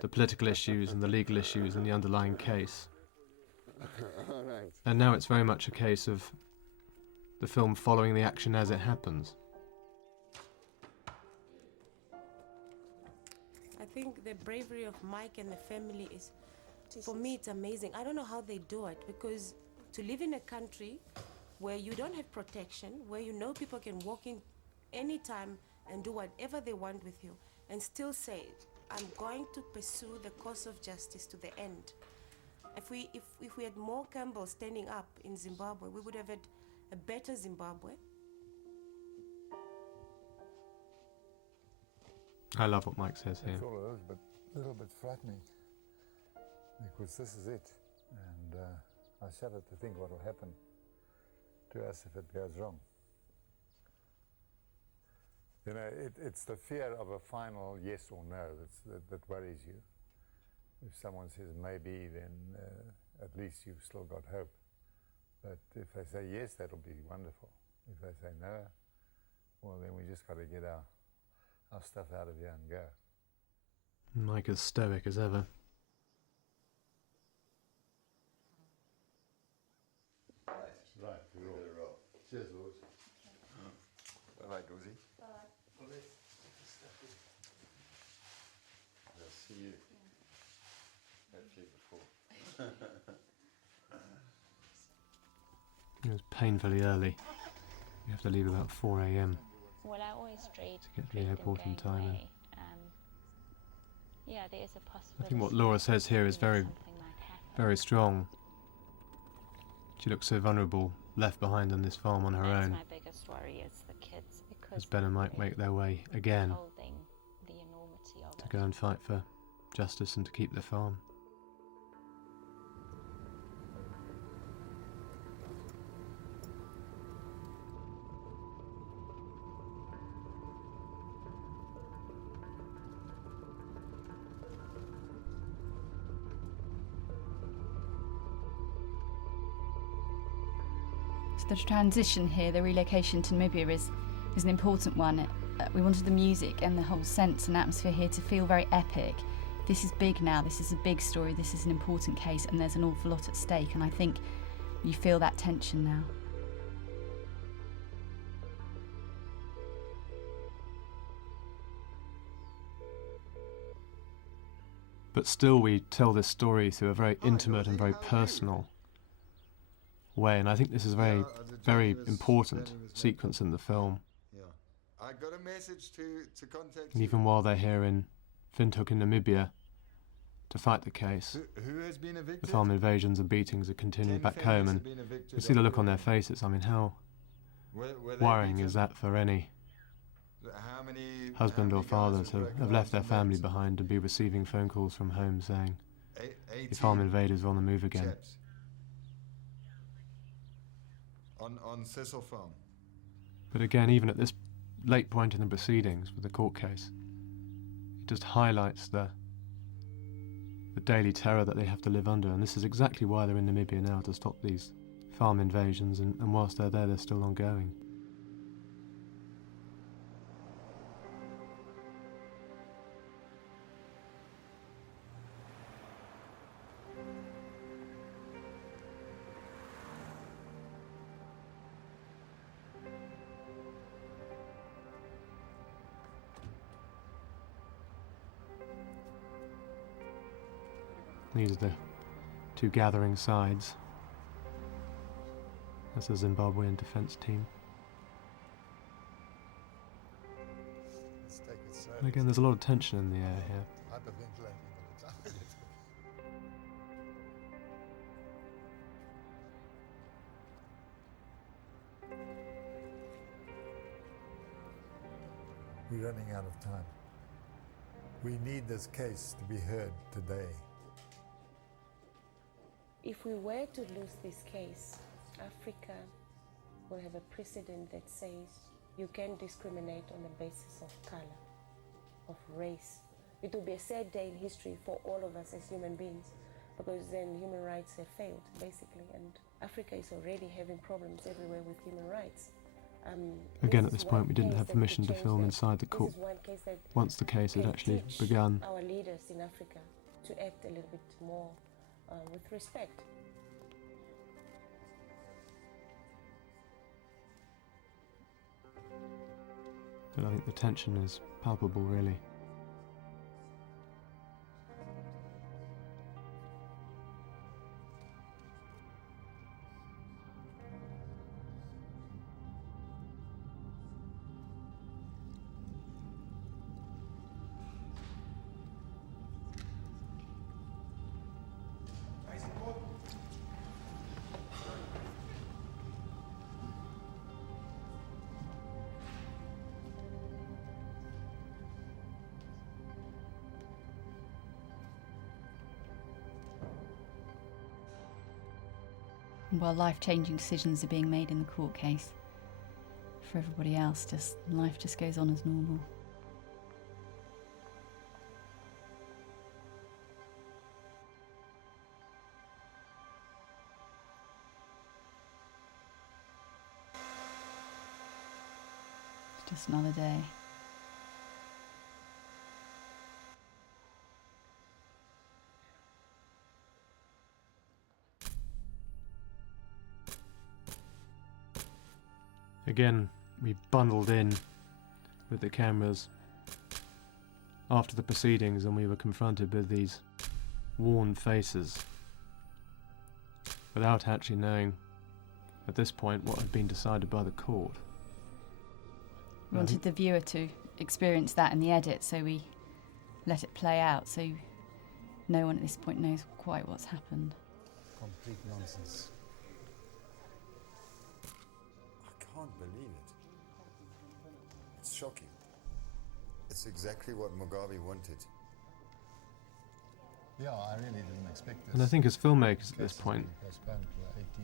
the political issues and the legal issues and the underlying case. And now it's very much a case of the film following the action as it happens. I think the bravery of Mike and the family is, for me, it's amazing. I don't know how they do it, because to live in a country where you don't have protection, where you know people can walk in anytime and do whatever they want with you, and still say, I'm going to pursue the cause of justice to the end. If we had more Campbell standing up in Zimbabwe, we would have had a better Zimbabwe. I love what Mike says here. That's all it is, but a little bit frightening, because this is it, and I shudder to think what will happen to us if it goes wrong. You know, it's the fear of a final yes or no that worries you. If someone says maybe, then at least you've still got hope. But if they say yes, that'll be wonderful. If they say no, well, then we just got to get our stuff out of here and go. Mike as stoic as ever. Right, we roll. Cheers, Lord. Bye-bye, Dozy. I'll see you. Hopefully before. It was painfully early. We have to leave about 4 a.m. Well, I always to get to the airport in time. And yeah, there is a possibility. I think what Laura says here is very, very strong. She looks so vulnerable, left behind on this farm on her own. My biggest worry is the kids, because As Ben and Mike make their way again holding the enormity of to go and fight for justice and to keep the farm. The transition here, the relocation to Namibia, is an important one. We wanted the music and the whole sense and atmosphere here to feel very epic. This is big now, this is a big story, this is an important case, and there's an awful lot at stake, and I think you feel that tension now. But still we tell this story through a very intimate and very personal way, and I think this is a very, very important sequence in the film. Yeah. I got a message to contact And even while they're here in Windhoek in Namibia to fight the case, who has been evicted? the farm invasions and beatings are continuing 10 back home, families and have been evicted you see the look on their already. faces. I mean, how Were they worrying beaten? is that for any How many husband or guys father were to broken have left their arms and family legs? behind and be receiving phone calls from home saying the 18 farm invaders are on the move again. chaps. On Cecil Farm. But again, even at this late point in the proceedings with the court case, it just highlights the daily terror that they have to live under, and this is exactly why they're in Namibia now, to stop these farm invasions, and whilst they're there, they're still ongoing. These are the two gathering sides. That's the Zimbabwean defence team. Let's take it slow. And again, there's a lot of tension in the air here. Hyperventilating all the time. We're running out of time. We need this case to be heard today. If we were to lose this case, Africa will have a precedent that says you can discriminate on the basis of color, of race. It will be a sad day in history for all of us as human beings, because then human rights have failed, basically, and Africa is already having problems everywhere with human rights. Again, at this point, we didn't have permission to film inside the court once the case had actually begun. Our leaders in Africa to act a little bit more with respect. But I think the tension is palpable, really. While life-changing decisions are being made in the court case, for everybody else, life just goes on as normal. Just another day. Again, we bundled in with the cameras after the proceedings, and we were confronted with these worn faces without actually knowing at this point what had been decided by the court. We wanted the viewer to experience that in the edit, so we let it play out, so no one at this point knows quite what's happened. Complete nonsense. I can't believe it. It's shocking. It's exactly what Mugabe wanted. Yeah, I really didn't expect this. And I think as filmmakers at this point,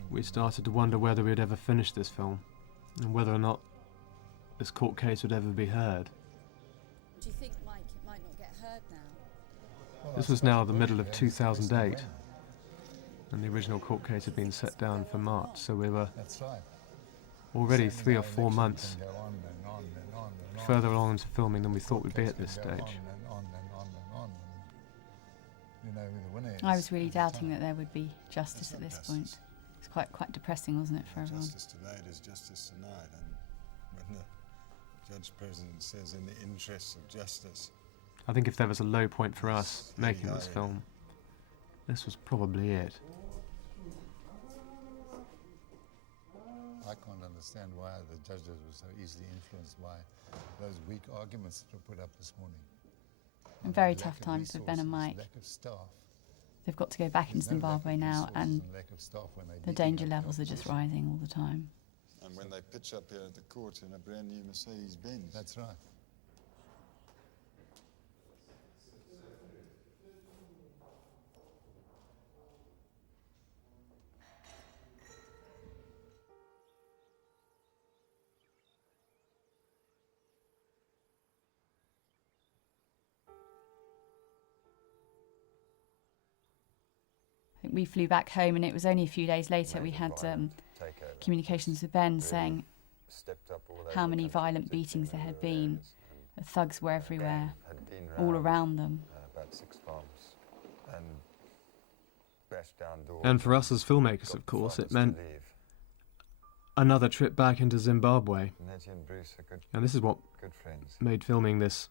we started to wonder whether we'd ever finish this film, and whether or not this court case would ever be heard. Do you think, Mike, it might not get heard now? Well, This was now the middle of 2008, and the original court case had been set down for March, so we were already 3 or 4 months further along into filming than we thought we'd be at this stage. I was really doubting that there would be justice at this point. It's quite depressing, wasn't it, for everyone? Justice delayed is justice denied, and when the judge president says in the interests of justice. I think if there was a low point for us making this film, this was probably it. I can't understand why the judges were so easily influenced by those weak arguments that were put up this morning. A very tough time for Ben and Mike. Lack of staff. They've got to go back in Zimbabwe now, and the danger levels are just rising all the time. And when they pitch up here at the court in a brand new Mercedes-Benz. That's right. We flew back home, and it was only a few days later we had communications with Ben saying how many violent beatings there had been. The thugs were everywhere, all around them. About 6 bombs and bashed down doors. And for us as filmmakers, of course, it meant another trip back into Zimbabwe. And this is what made filming this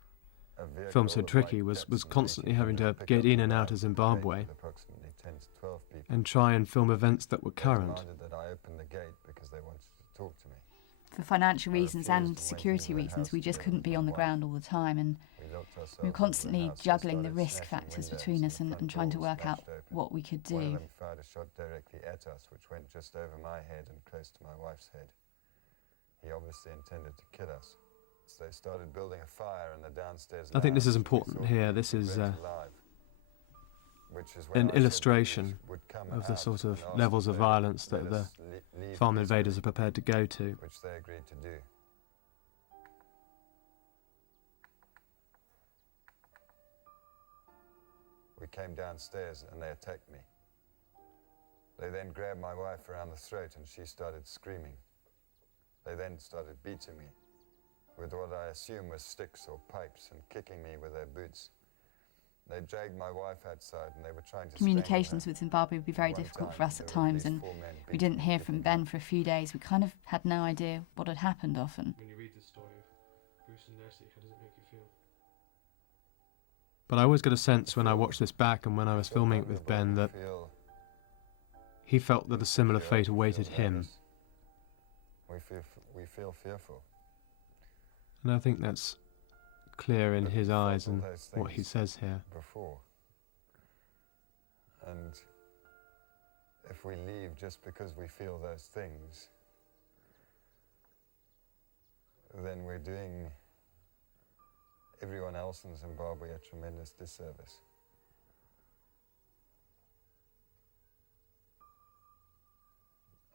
film so tricky, was constantly having to get in and out of Zimbabwe and try and film events that were current. For financial reasons and security reasons, we just couldn't be on the ground all the time, and we were constantly juggling the risk factors between us and trying to work out what we could do. One of them fired a shot directly at us, which went just over my head and close to my wife's head. He obviously intended to kill us. So they started building a fire in the downstairs. I think this is important here. This is an illustration of the sort of levels of violence that the farm invaders are prepared to go to. Which they agreed to do. We came downstairs and they attacked me. They then grabbed my wife around the throat and she started screaming. They then started beating me with what I assume was sticks or pipes and kicking me with their boots. They dragged my wife outside and they were trying to Communications with Zimbabwe would be very difficult for us at times, and we didn't hear from Ben for a few days. We kind of had no idea what had happened often. When you read the story of Bruce and Leslie, how does it make you feel? But I always get a sense when I watch this back and when I was filming it with Ben that he felt that a similar fate awaited him. We feel fearful. And I think that's clear in his eyes and what he says here. Before. And if we leave just because we feel those things, then we're doing everyone else in Zimbabwe a tremendous disservice.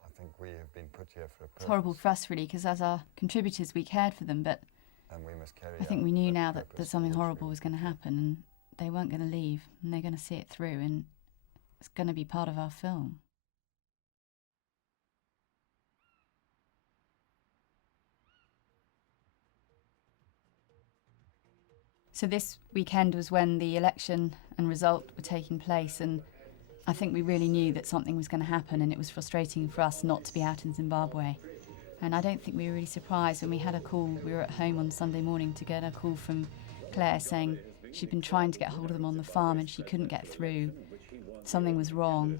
I think we have been put here for a purpose. It's horrible for us, really, because as our contributors we cared for them, but I think we knew now that something horrible was going to happen, and they weren't going to leave, and they're going to see it through, and it's going to be part of our film. So this weekend was when the election and result were taking place, and I think we really knew that something was going to happen, and it was frustrating for us not to be out in Zimbabwe. And I don't think we were really surprised when we had a call. We were at home on Sunday morning to get a call from Claire saying she'd been trying to get hold of them on the farm and she couldn't get through. Something was wrong.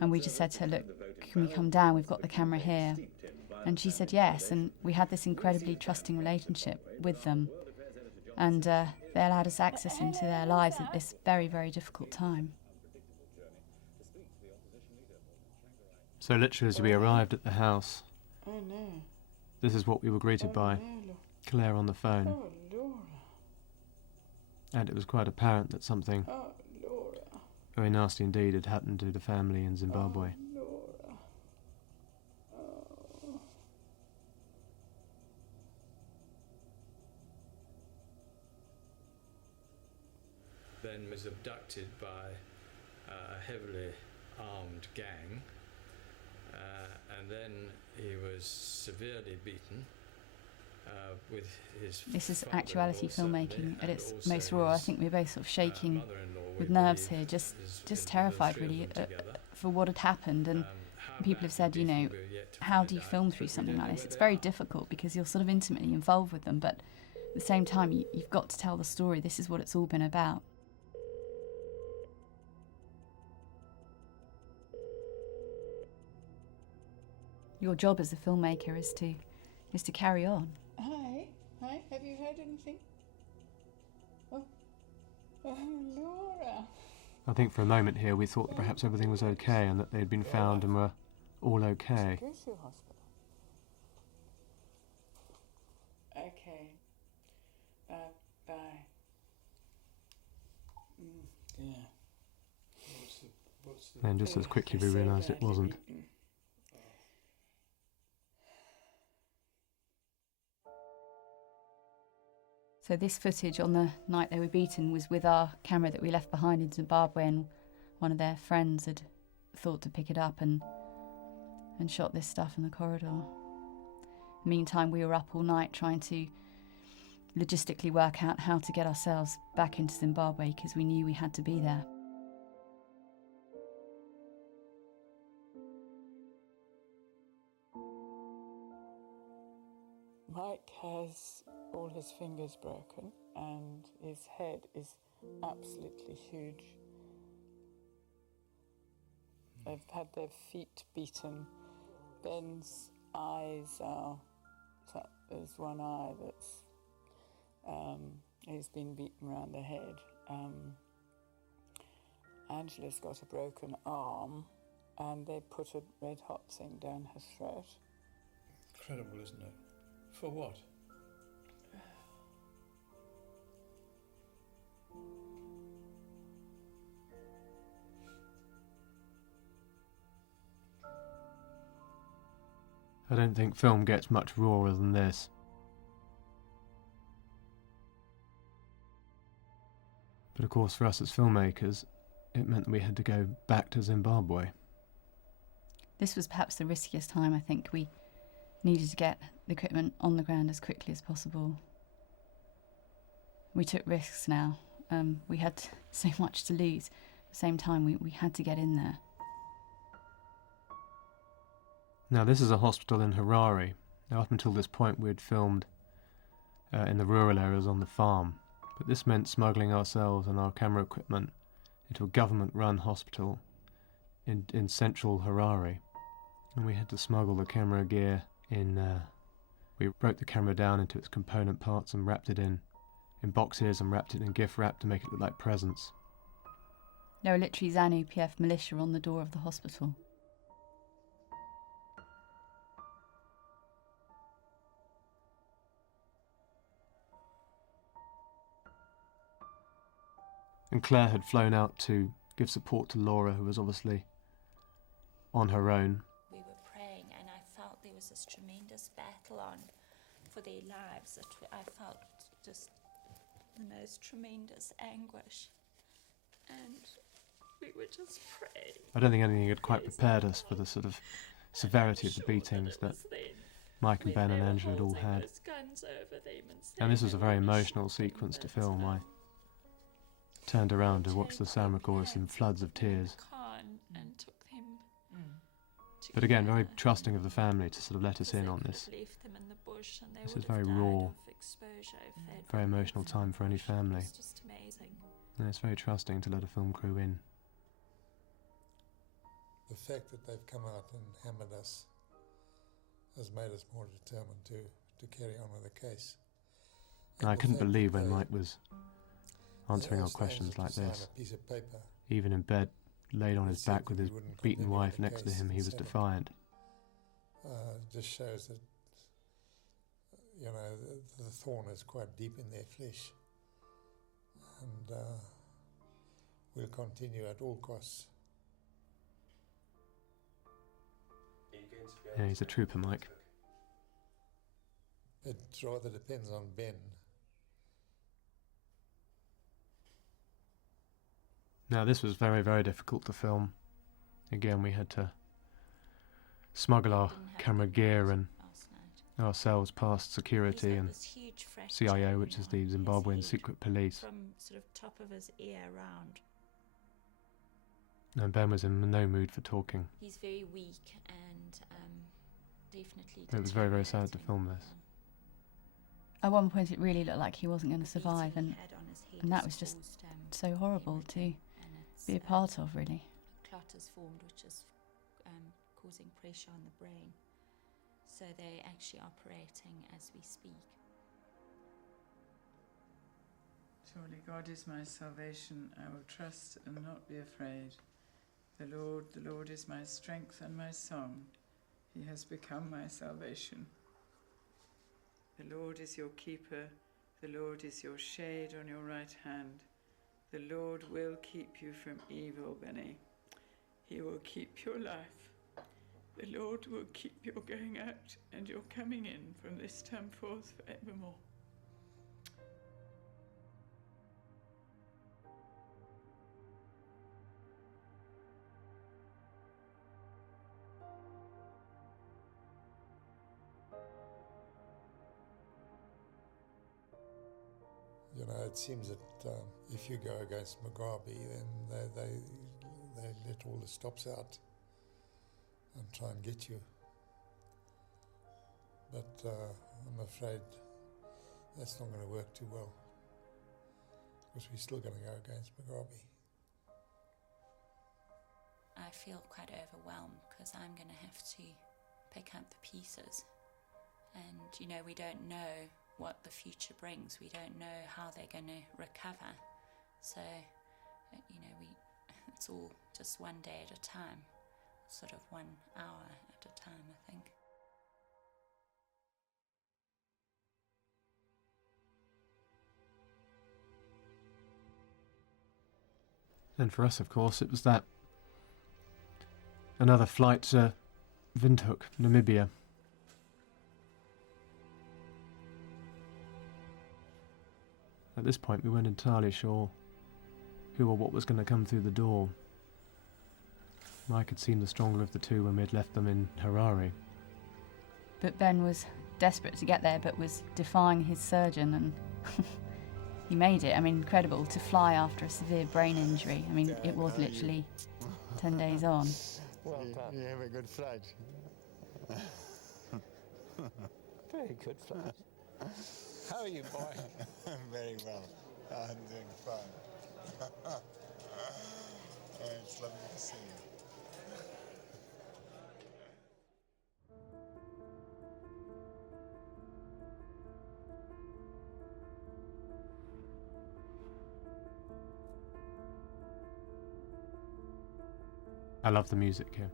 And we just said to her, look, can we come down? We've got the camera here. And she said yes, and we had this incredibly trusting relationship with them. And they allowed us access into their lives at this very, very difficult time. So literally as we arrived at the house, Oh no. this is what we were greeted by. No. Claire on the phone. Oh, Laura. And it was quite apparent that something Oh, Laura. very nasty indeed had happened to the family in Zimbabwe. Oh, Laura. Oh. Ben was abducted by a heavily armed gang, and then he was severely beaten with his This is actuality filmmaking at its most raw. I think we're both sort of shaking with nerves here, just terrified really for what had happened. And people have said, you know, how do you film through something like this? It's very difficult because you're sort of intimately involved with them, but at the same time you've got to tell the story. This is what it's all been about. Your job as a filmmaker is to carry on. Hi, have you heard anything? Oh, Laura. I think for a moment here we thought that perhaps everything was okay and that they'd been found and were all okay. Go to hospital. Okay. Bye. Yeah. And just as quickly we realised it wasn't. So this footage on the night they were beaten was with our camera that we left behind in Zimbabwe, and one of their friends had thought to pick it up and shot this stuff in the corridor. Meantime, we were up all night trying to logistically work out how to get ourselves back into Zimbabwe because we knew we had to be there. Mike has all his fingers broken and his head is absolutely huge. They've had their feet beaten. Ben's eyes are, there's one eye that's, he's been beaten around the head. Angela's got a broken arm and they put a red hot thing down her throat. Incredible, isn't it? For what? I don't think film gets much rawer than this. But of course for us as filmmakers, it meant that we had to go back to Zimbabwe. This was perhaps the riskiest time. I think we needed to get the equipment on the ground as quickly as possible. We took risks now. We had so much to lose. At the same time, we had to get in there. Now this is a hospital in Harare. Now up until this point we'd filmed in the rural areas on the farm, but this meant smuggling ourselves and our camera equipment into a government-run hospital in central Harare. And we had to smuggle the camera gear in, we broke the camera down into its component parts and wrapped it in boxes and wrapped it in gift wrap to make it look like presents. There were literally ZANU-PF militia on the door of the hospital. And Claire had flown out to give support to Laura, who was obviously on her own. We were praying and I felt there was this tremendous battle on for their lives. I felt just the most tremendous anguish. And we were just praying. I don't think anything had quite prepared us for the sort of severity of the beatings that Mike and Ben and Angela had all had. And this was a very emotional sequence to film. I turned around to watch the sound recorders in floods of tears. But again, very trusting of the family to sort of let us in on this. This is very raw, very emotional time for any family. And it's very trusting to let a film crew in. The fact that they've come out and hammered us has made us more determined to carry on with the case. I couldn't believe when Mike was answering our questions like this. Even in bed, laid on his back with his beaten wife next to him, he was defiant. Just shows that, you know, the thorn is quite deep in their flesh. And we'll continue at all costs. Yeah, he's a trooper, Mike. It rather depends on Ben. Now, this was very, very difficult to film. Again, we had to smuggle our camera gear and ourselves past security and CIO, which is the Zimbabwean secret police. From sort of top of his ear round. And Ben was in no mood for talking. He's very weak and definitely. It was very, very sad to film this. At one point, it really looked like he wasn't going to survive, and that was just so horrible to be a part of, really. Clot is formed, which is causing pressure on the brain. So they're actually operating as we speak. Surely God is my salvation. I will trust and not be afraid. The Lord is my strength and my song. He has become my salvation. The Lord is your keeper. The Lord is your shade on your right hand. The Lord will keep you from evil, Benny. He will keep your life. The Lord will keep your going out and your coming in from this time forth forevermore. You know, it seems that if you go against Mugabe, then they let all the stops out and try and get you. But I'm afraid that's not going to work too well, because we're still going to go against Mugabe. I feel quite overwhelmed because I'm going to have to pick up the pieces. And, you know, we don't know what the future brings. We don't know how they're going to recover. So, you know, it's all just one day at a time, sort of 1 hour at a time, I think. And for us, of course, it was that another flight to Windhoek, Namibia. At this point, we weren't entirely sure who or what was going to come through the door. Mike had seemed the stronger of the two when we had left them in Harare. But Ben was desperate to get there, but was defying his surgeon, and he made it. I mean, incredible to fly after a severe brain injury. I mean, it was literally 10 days on. Well done. You have a good flight. Very good flight. How are you, boy? Very well. I'm doing fine. It's lovely to see you. I love the music here.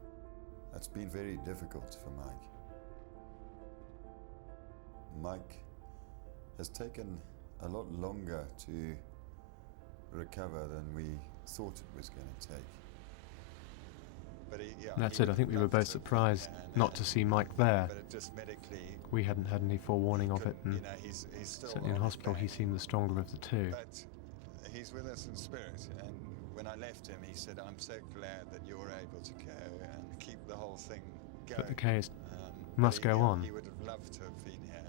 That's been very difficult for Mike. Mike has taken a lot longer to recover than we thought it was going to take. But That's it, I think we were both surprised not to see Mike there. But it just medically, We hadn't had any forewarning of it, and you know, he's still certainly in hospital he seemed the stronger of the two. But he's with us in spirit, and when I left him, he said, "I'm so glad that you're able to go and keep the whole thing going." But the case must go on. He would have loved to have been here.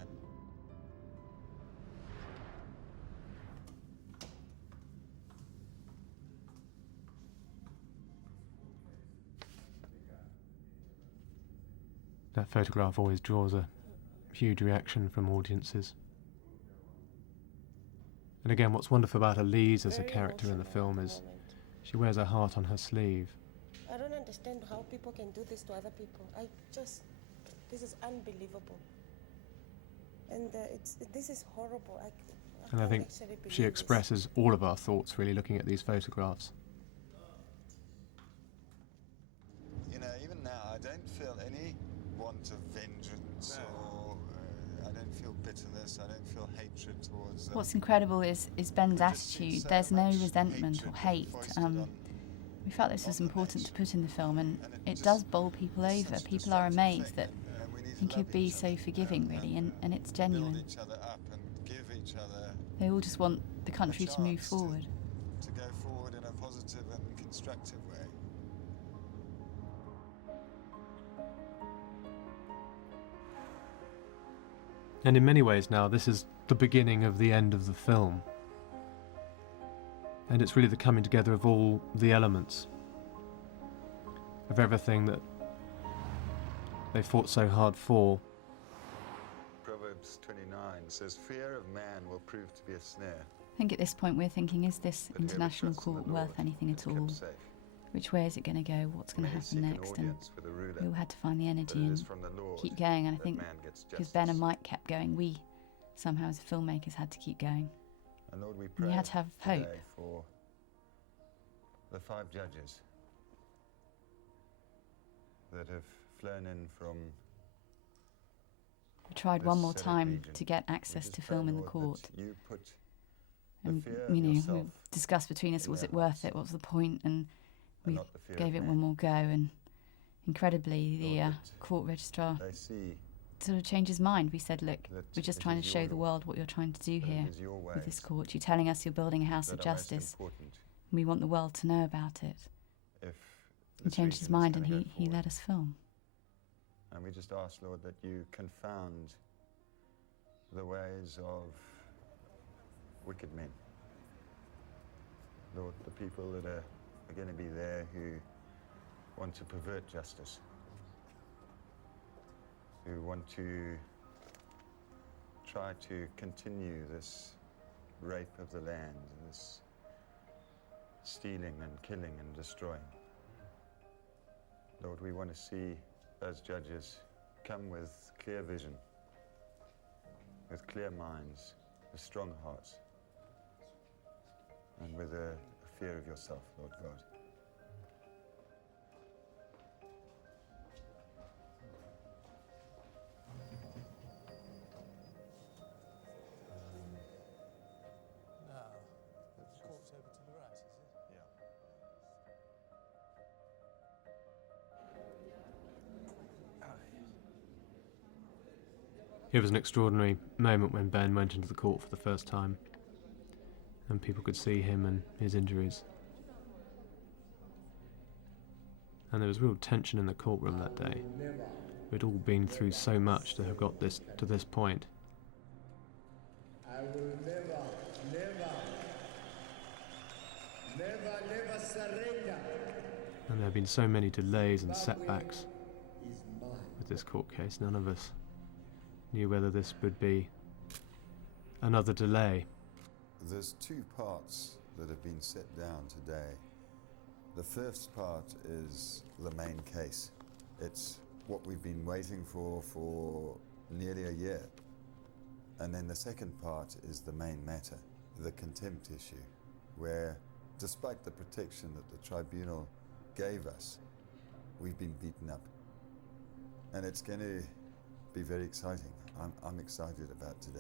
That photograph always draws a huge reaction from audiences. And again, what's wonderful about Elise as a character in the film is she wears her heart on her sleeve. I don't understand how people can do this to other people. This is unbelievable. And this is horrible. And I think she expresses all of our thoughts really looking at these photographs. You know, even now, I don't feel any want of vengeance, or I don't feel bitterness, I don't feel hatred towards them. What's incredible is Ben's attitude. There's no resentment or hate. We felt this was important to put in the film, and it does bowl people over. People are amazed that he could be so forgiving, really, and it's genuine. Build each other up and give each other They all just want the country to move forward. to go forward in a positive and constructive way. And in many ways now, this is the beginning of the end of the film. And it's really the coming together of all the elements, of everything that they fought so hard for. Proverbs 29 says, "Fear of man will prove to be a snare." I think at this point we're thinking, is this international court worth anything at all? Which way is it going to go? What's going to happen next? And we all had to find the energy and keep going. And I think because Ben and Mike kept going, we somehow as filmmakers had to keep going. And Lord, we And pray you had to have hope. today for the 5 judges that have flown in from. We tried this one more select time region. to get access to film in the court. You put the And, fear of we yourself discussed between us, in was their it worth it? What was the point? And we not the fear gave of it man. one more go. And incredibly, the court registrar They see sort of changed his mind. We said, look, we're just it trying is to show your the law, world what you're trying to do that it here is your with this ways court. You're telling us you're building a house that of are most justice. important. We want the world to know about it. If He this changed his region is mind and gonna go he let us film. And we just ask, Lord, that you confound the ways of wicked men. Lord, the people that are going to be there who want to pervert justice, who want to try to continue this rape of the land, this stealing and killing and destroying. Lord, we want to see those judges come with clear vision, with clear minds, with strong hearts, and with a fear of yourself, Lord God. It was an extraordinary moment when Ben went into the court for the first time, and people could see him and his injuries. And there was real tension in the courtroom that day. We'd all been through so much to have got this to this point. I will never surrender. And there have been so many delays and setbacks with this court case. None of us knew whether this would be another delay. There's 2 parts that have been set down today. The first part is the main case. It's what we've been waiting for nearly a year. And then the second part is the main matter, the contempt issue, where despite the protection that the tribunal gave us, we've been beaten up. And it's going to be very exciting. I'm excited about today.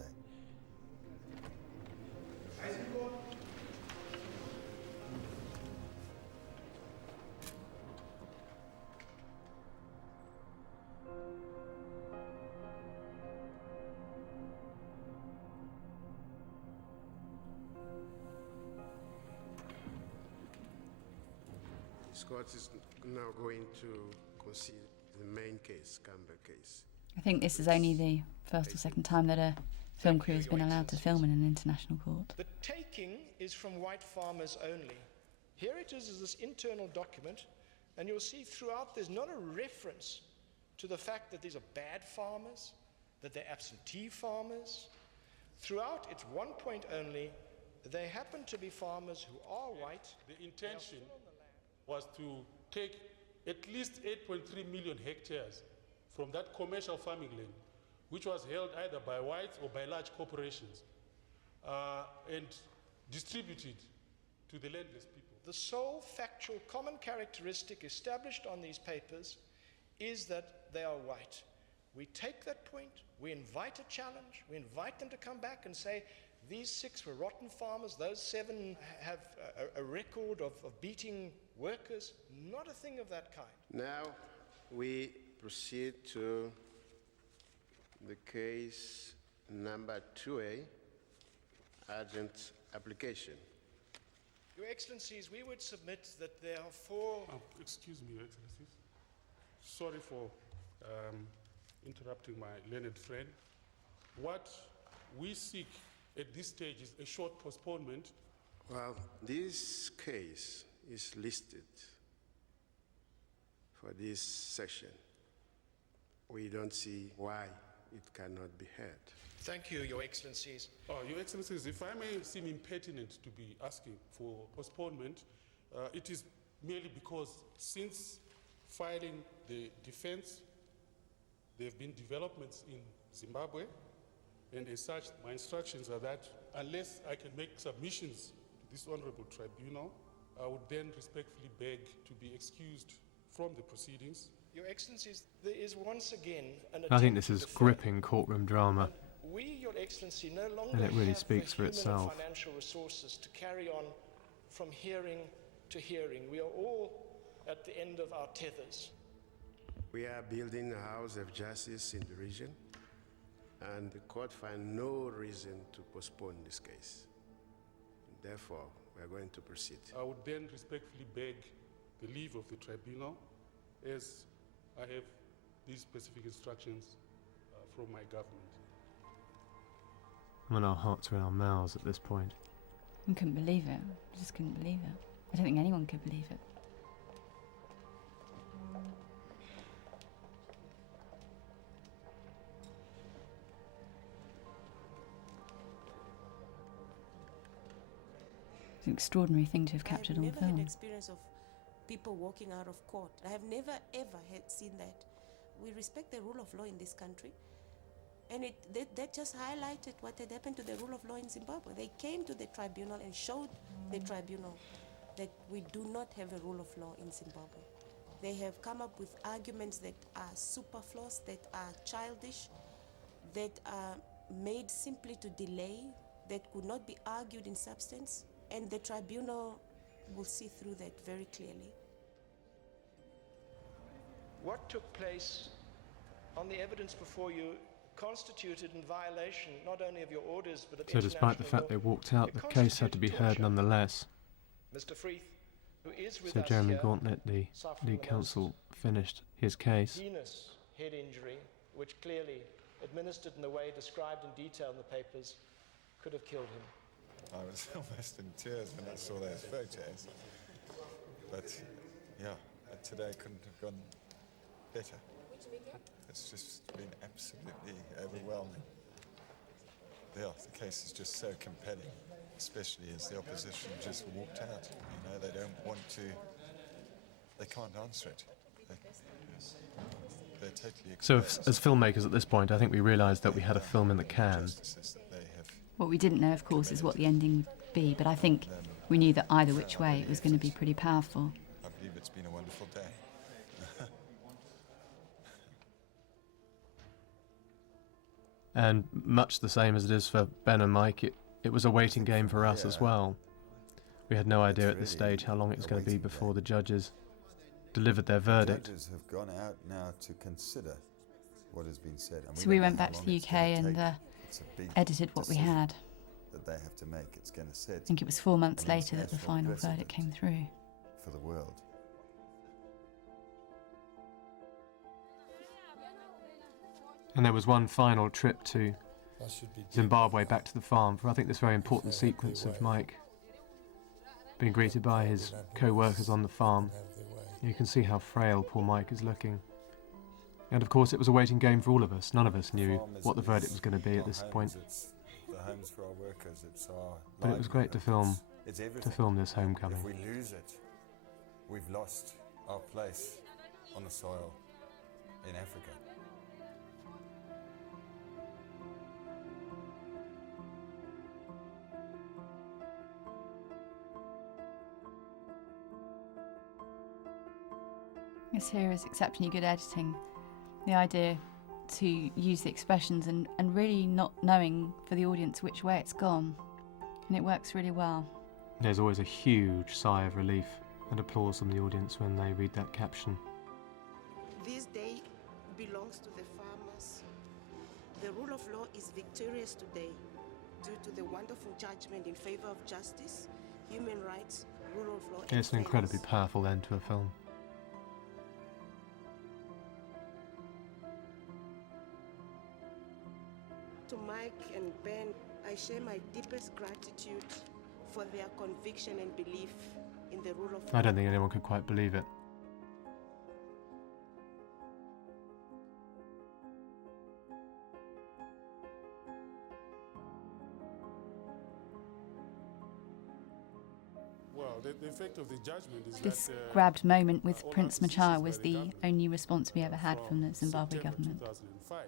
This court is now going to consider the main case, Campbell case. I think this is only the first or second time that a film crew has been allowed to film in an international court. The taking is from white farmers only. Here it is as this internal document, and you'll see throughout there's not a reference to the fact that these are bad farmers, that they're absentee farmers. Throughout, it's one point only. They happen to be farmers who are white. The intention was to take at least 8.3 million hectares from that commercial farming land, which was held either by whites or by large corporations, and distributed to the landless people. The sole factual common characteristic established on these papers is that they are white. We take that point, we invite a challenge, we invite them to come back and say, these 6 were rotten farmers, those 7 have a record of beating workers. Not a thing of that kind. Now we proceed to the case number 2A, urgent application. Your Excellencies, we would submit that there are 4... excuse me, Your Excellencies. Sorry for interrupting my learned friend. What we seek at this stage is a short postponement. Well, this case is listed for this session. We don't see why it cannot be heard. Thank you, Your Excellencies. Your Excellencies, if I may seem impertinent to be asking for postponement, it is merely because since filing the defense, there have been developments in Zimbabwe, and as such, my instructions are that unless I can make submissions to this honorable tribunal, I would then respectfully beg to be excused from the proceedings. Your Excellencies, there is once again an I think this is gripping courtroom drama. We, Your Excellency, no longer And it really have speaks the for human itself. and financial resources to carry on from hearing to hearing. We are all at the end of our tethers. We are building a house of justice in the region, and the court find no reason to postpone this case. Therefore, we are going to proceed. I would then respectfully beg the leave of the tribunal, as I have these specific instructions from my government. I mean, our hearts are in our mouths at this point. I couldn't believe it. I just couldn't believe it. I don't think anyone could believe it. It's an extraordinary thing to have captured on I've never film. had experience of people walking out of court. I have never ever seen that. We respect the rule of law in this country, and that just highlighted what had happened to the rule of law in Zimbabwe. They came to the tribunal and showed the tribunal that we do not have a rule of law in Zimbabwe. They have come up with arguments that are superfluous, that are childish, that are made simply to delay, that could not be argued in substance, and the tribunal will see through that very clearly. What took place on the evidence before you constituted in violation not only of your orders but of So despite the fact they walked out, the case had to be heard nonetheless. Mr. Freeth, who is with So us Jeremy here, Gauntlet, the suffering lead the counsel, finished his case. heinous head injury, which clearly, administered in the way described in detail in the papers, could have killed him. I was almost in tears when I saw those photos. But yeah, today couldn't have gone better. It's just been absolutely overwhelming. Yeah, the case is just so compelling, especially as the opposition just walked out. You know, they don't want to, they can't answer it. They're totally So as filmmakers at this point, I think we realised that we had a film in the can. What we didn't know, of course, is what the ending would be, but I think we knew that either which way it was going to be pretty powerful. I believe it's been a wonderful day. And much the same as it is for Ben and Mike, it was a waiting game for us as well. We had no idea at this stage how long it was going to be before the judges delivered their verdict. The judges have gone out now to consider what has been said. And So we went back to the UK and edited what we had. That they have to make. It's going to set. I think it was 4 months later that the final verdict came through. For the world. And there was one final trip to Zimbabwe, back to the farm, for I think this very important sequence of Mike being greeted by his co-workers on the farm. You can see how frail poor Mike is looking. And of course it was a waiting game for all of us. None of us knew what the verdict was going to be at this point. It's the homes for our workers, it's our But it was great to film this homecoming. If we lose it, we've lost our place on the soil in Africa. This here is exceptionally good editing. The idea to use the expressions and really not knowing for the audience which way it's gone. And it works really well. There's always a huge sigh of relief and applause from the audience when they read that caption. This day belongs to the farmers. The rule of law is victorious today due to the wonderful judgment in favor of justice, human rights, rule of law. It's an incredibly powerful end to a film. To Mike and Ben, I share my deepest gratitude for their conviction and belief in the rule of law. I don't think anyone could quite believe it. Well, the effect of the judgment is This that, grabbed moment with Prince Machar was the only response we ever had from the Zimbabwe government. 2005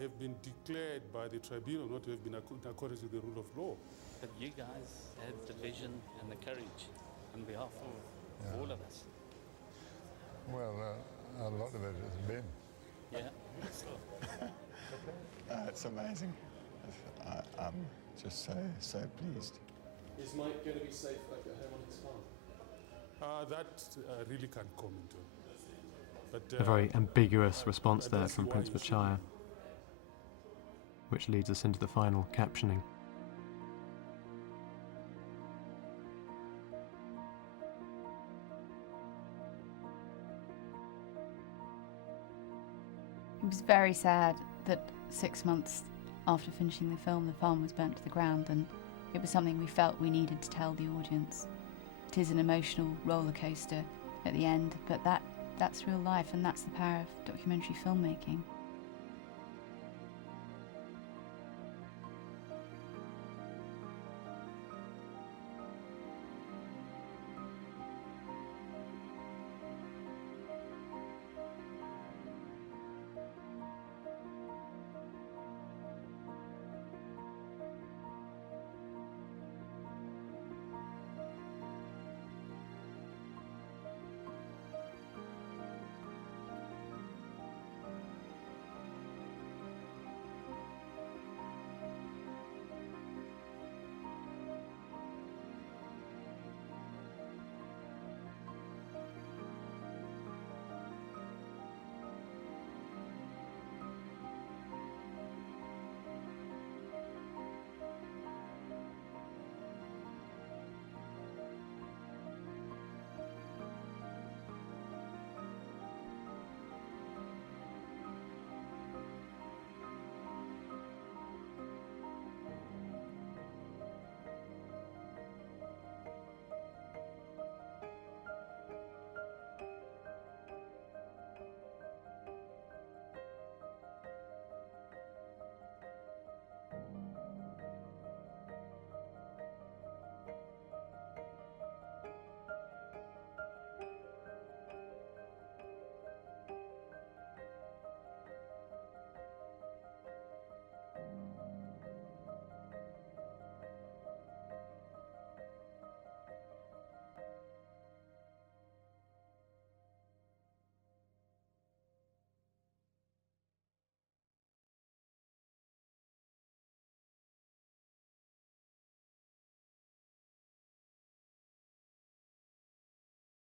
have been declared by the tribunal not to have been according to the rule of law. But you guys had the vision and the courage on behalf of all of us. Well, a lot of it has been. Yeah. It's amazing. I'm just so pleased. Is Mike going to be safe at home on his farm? That really can't comment on. But, A very ambiguous response there from Prince Machar, which leads us into the final captioning. It was very sad that 6 months after finishing the film, the farm was burnt to the ground, and it was something we felt we needed to tell the audience. It is an emotional roller coaster at the end, but that's real life, and that's the power of documentary filmmaking.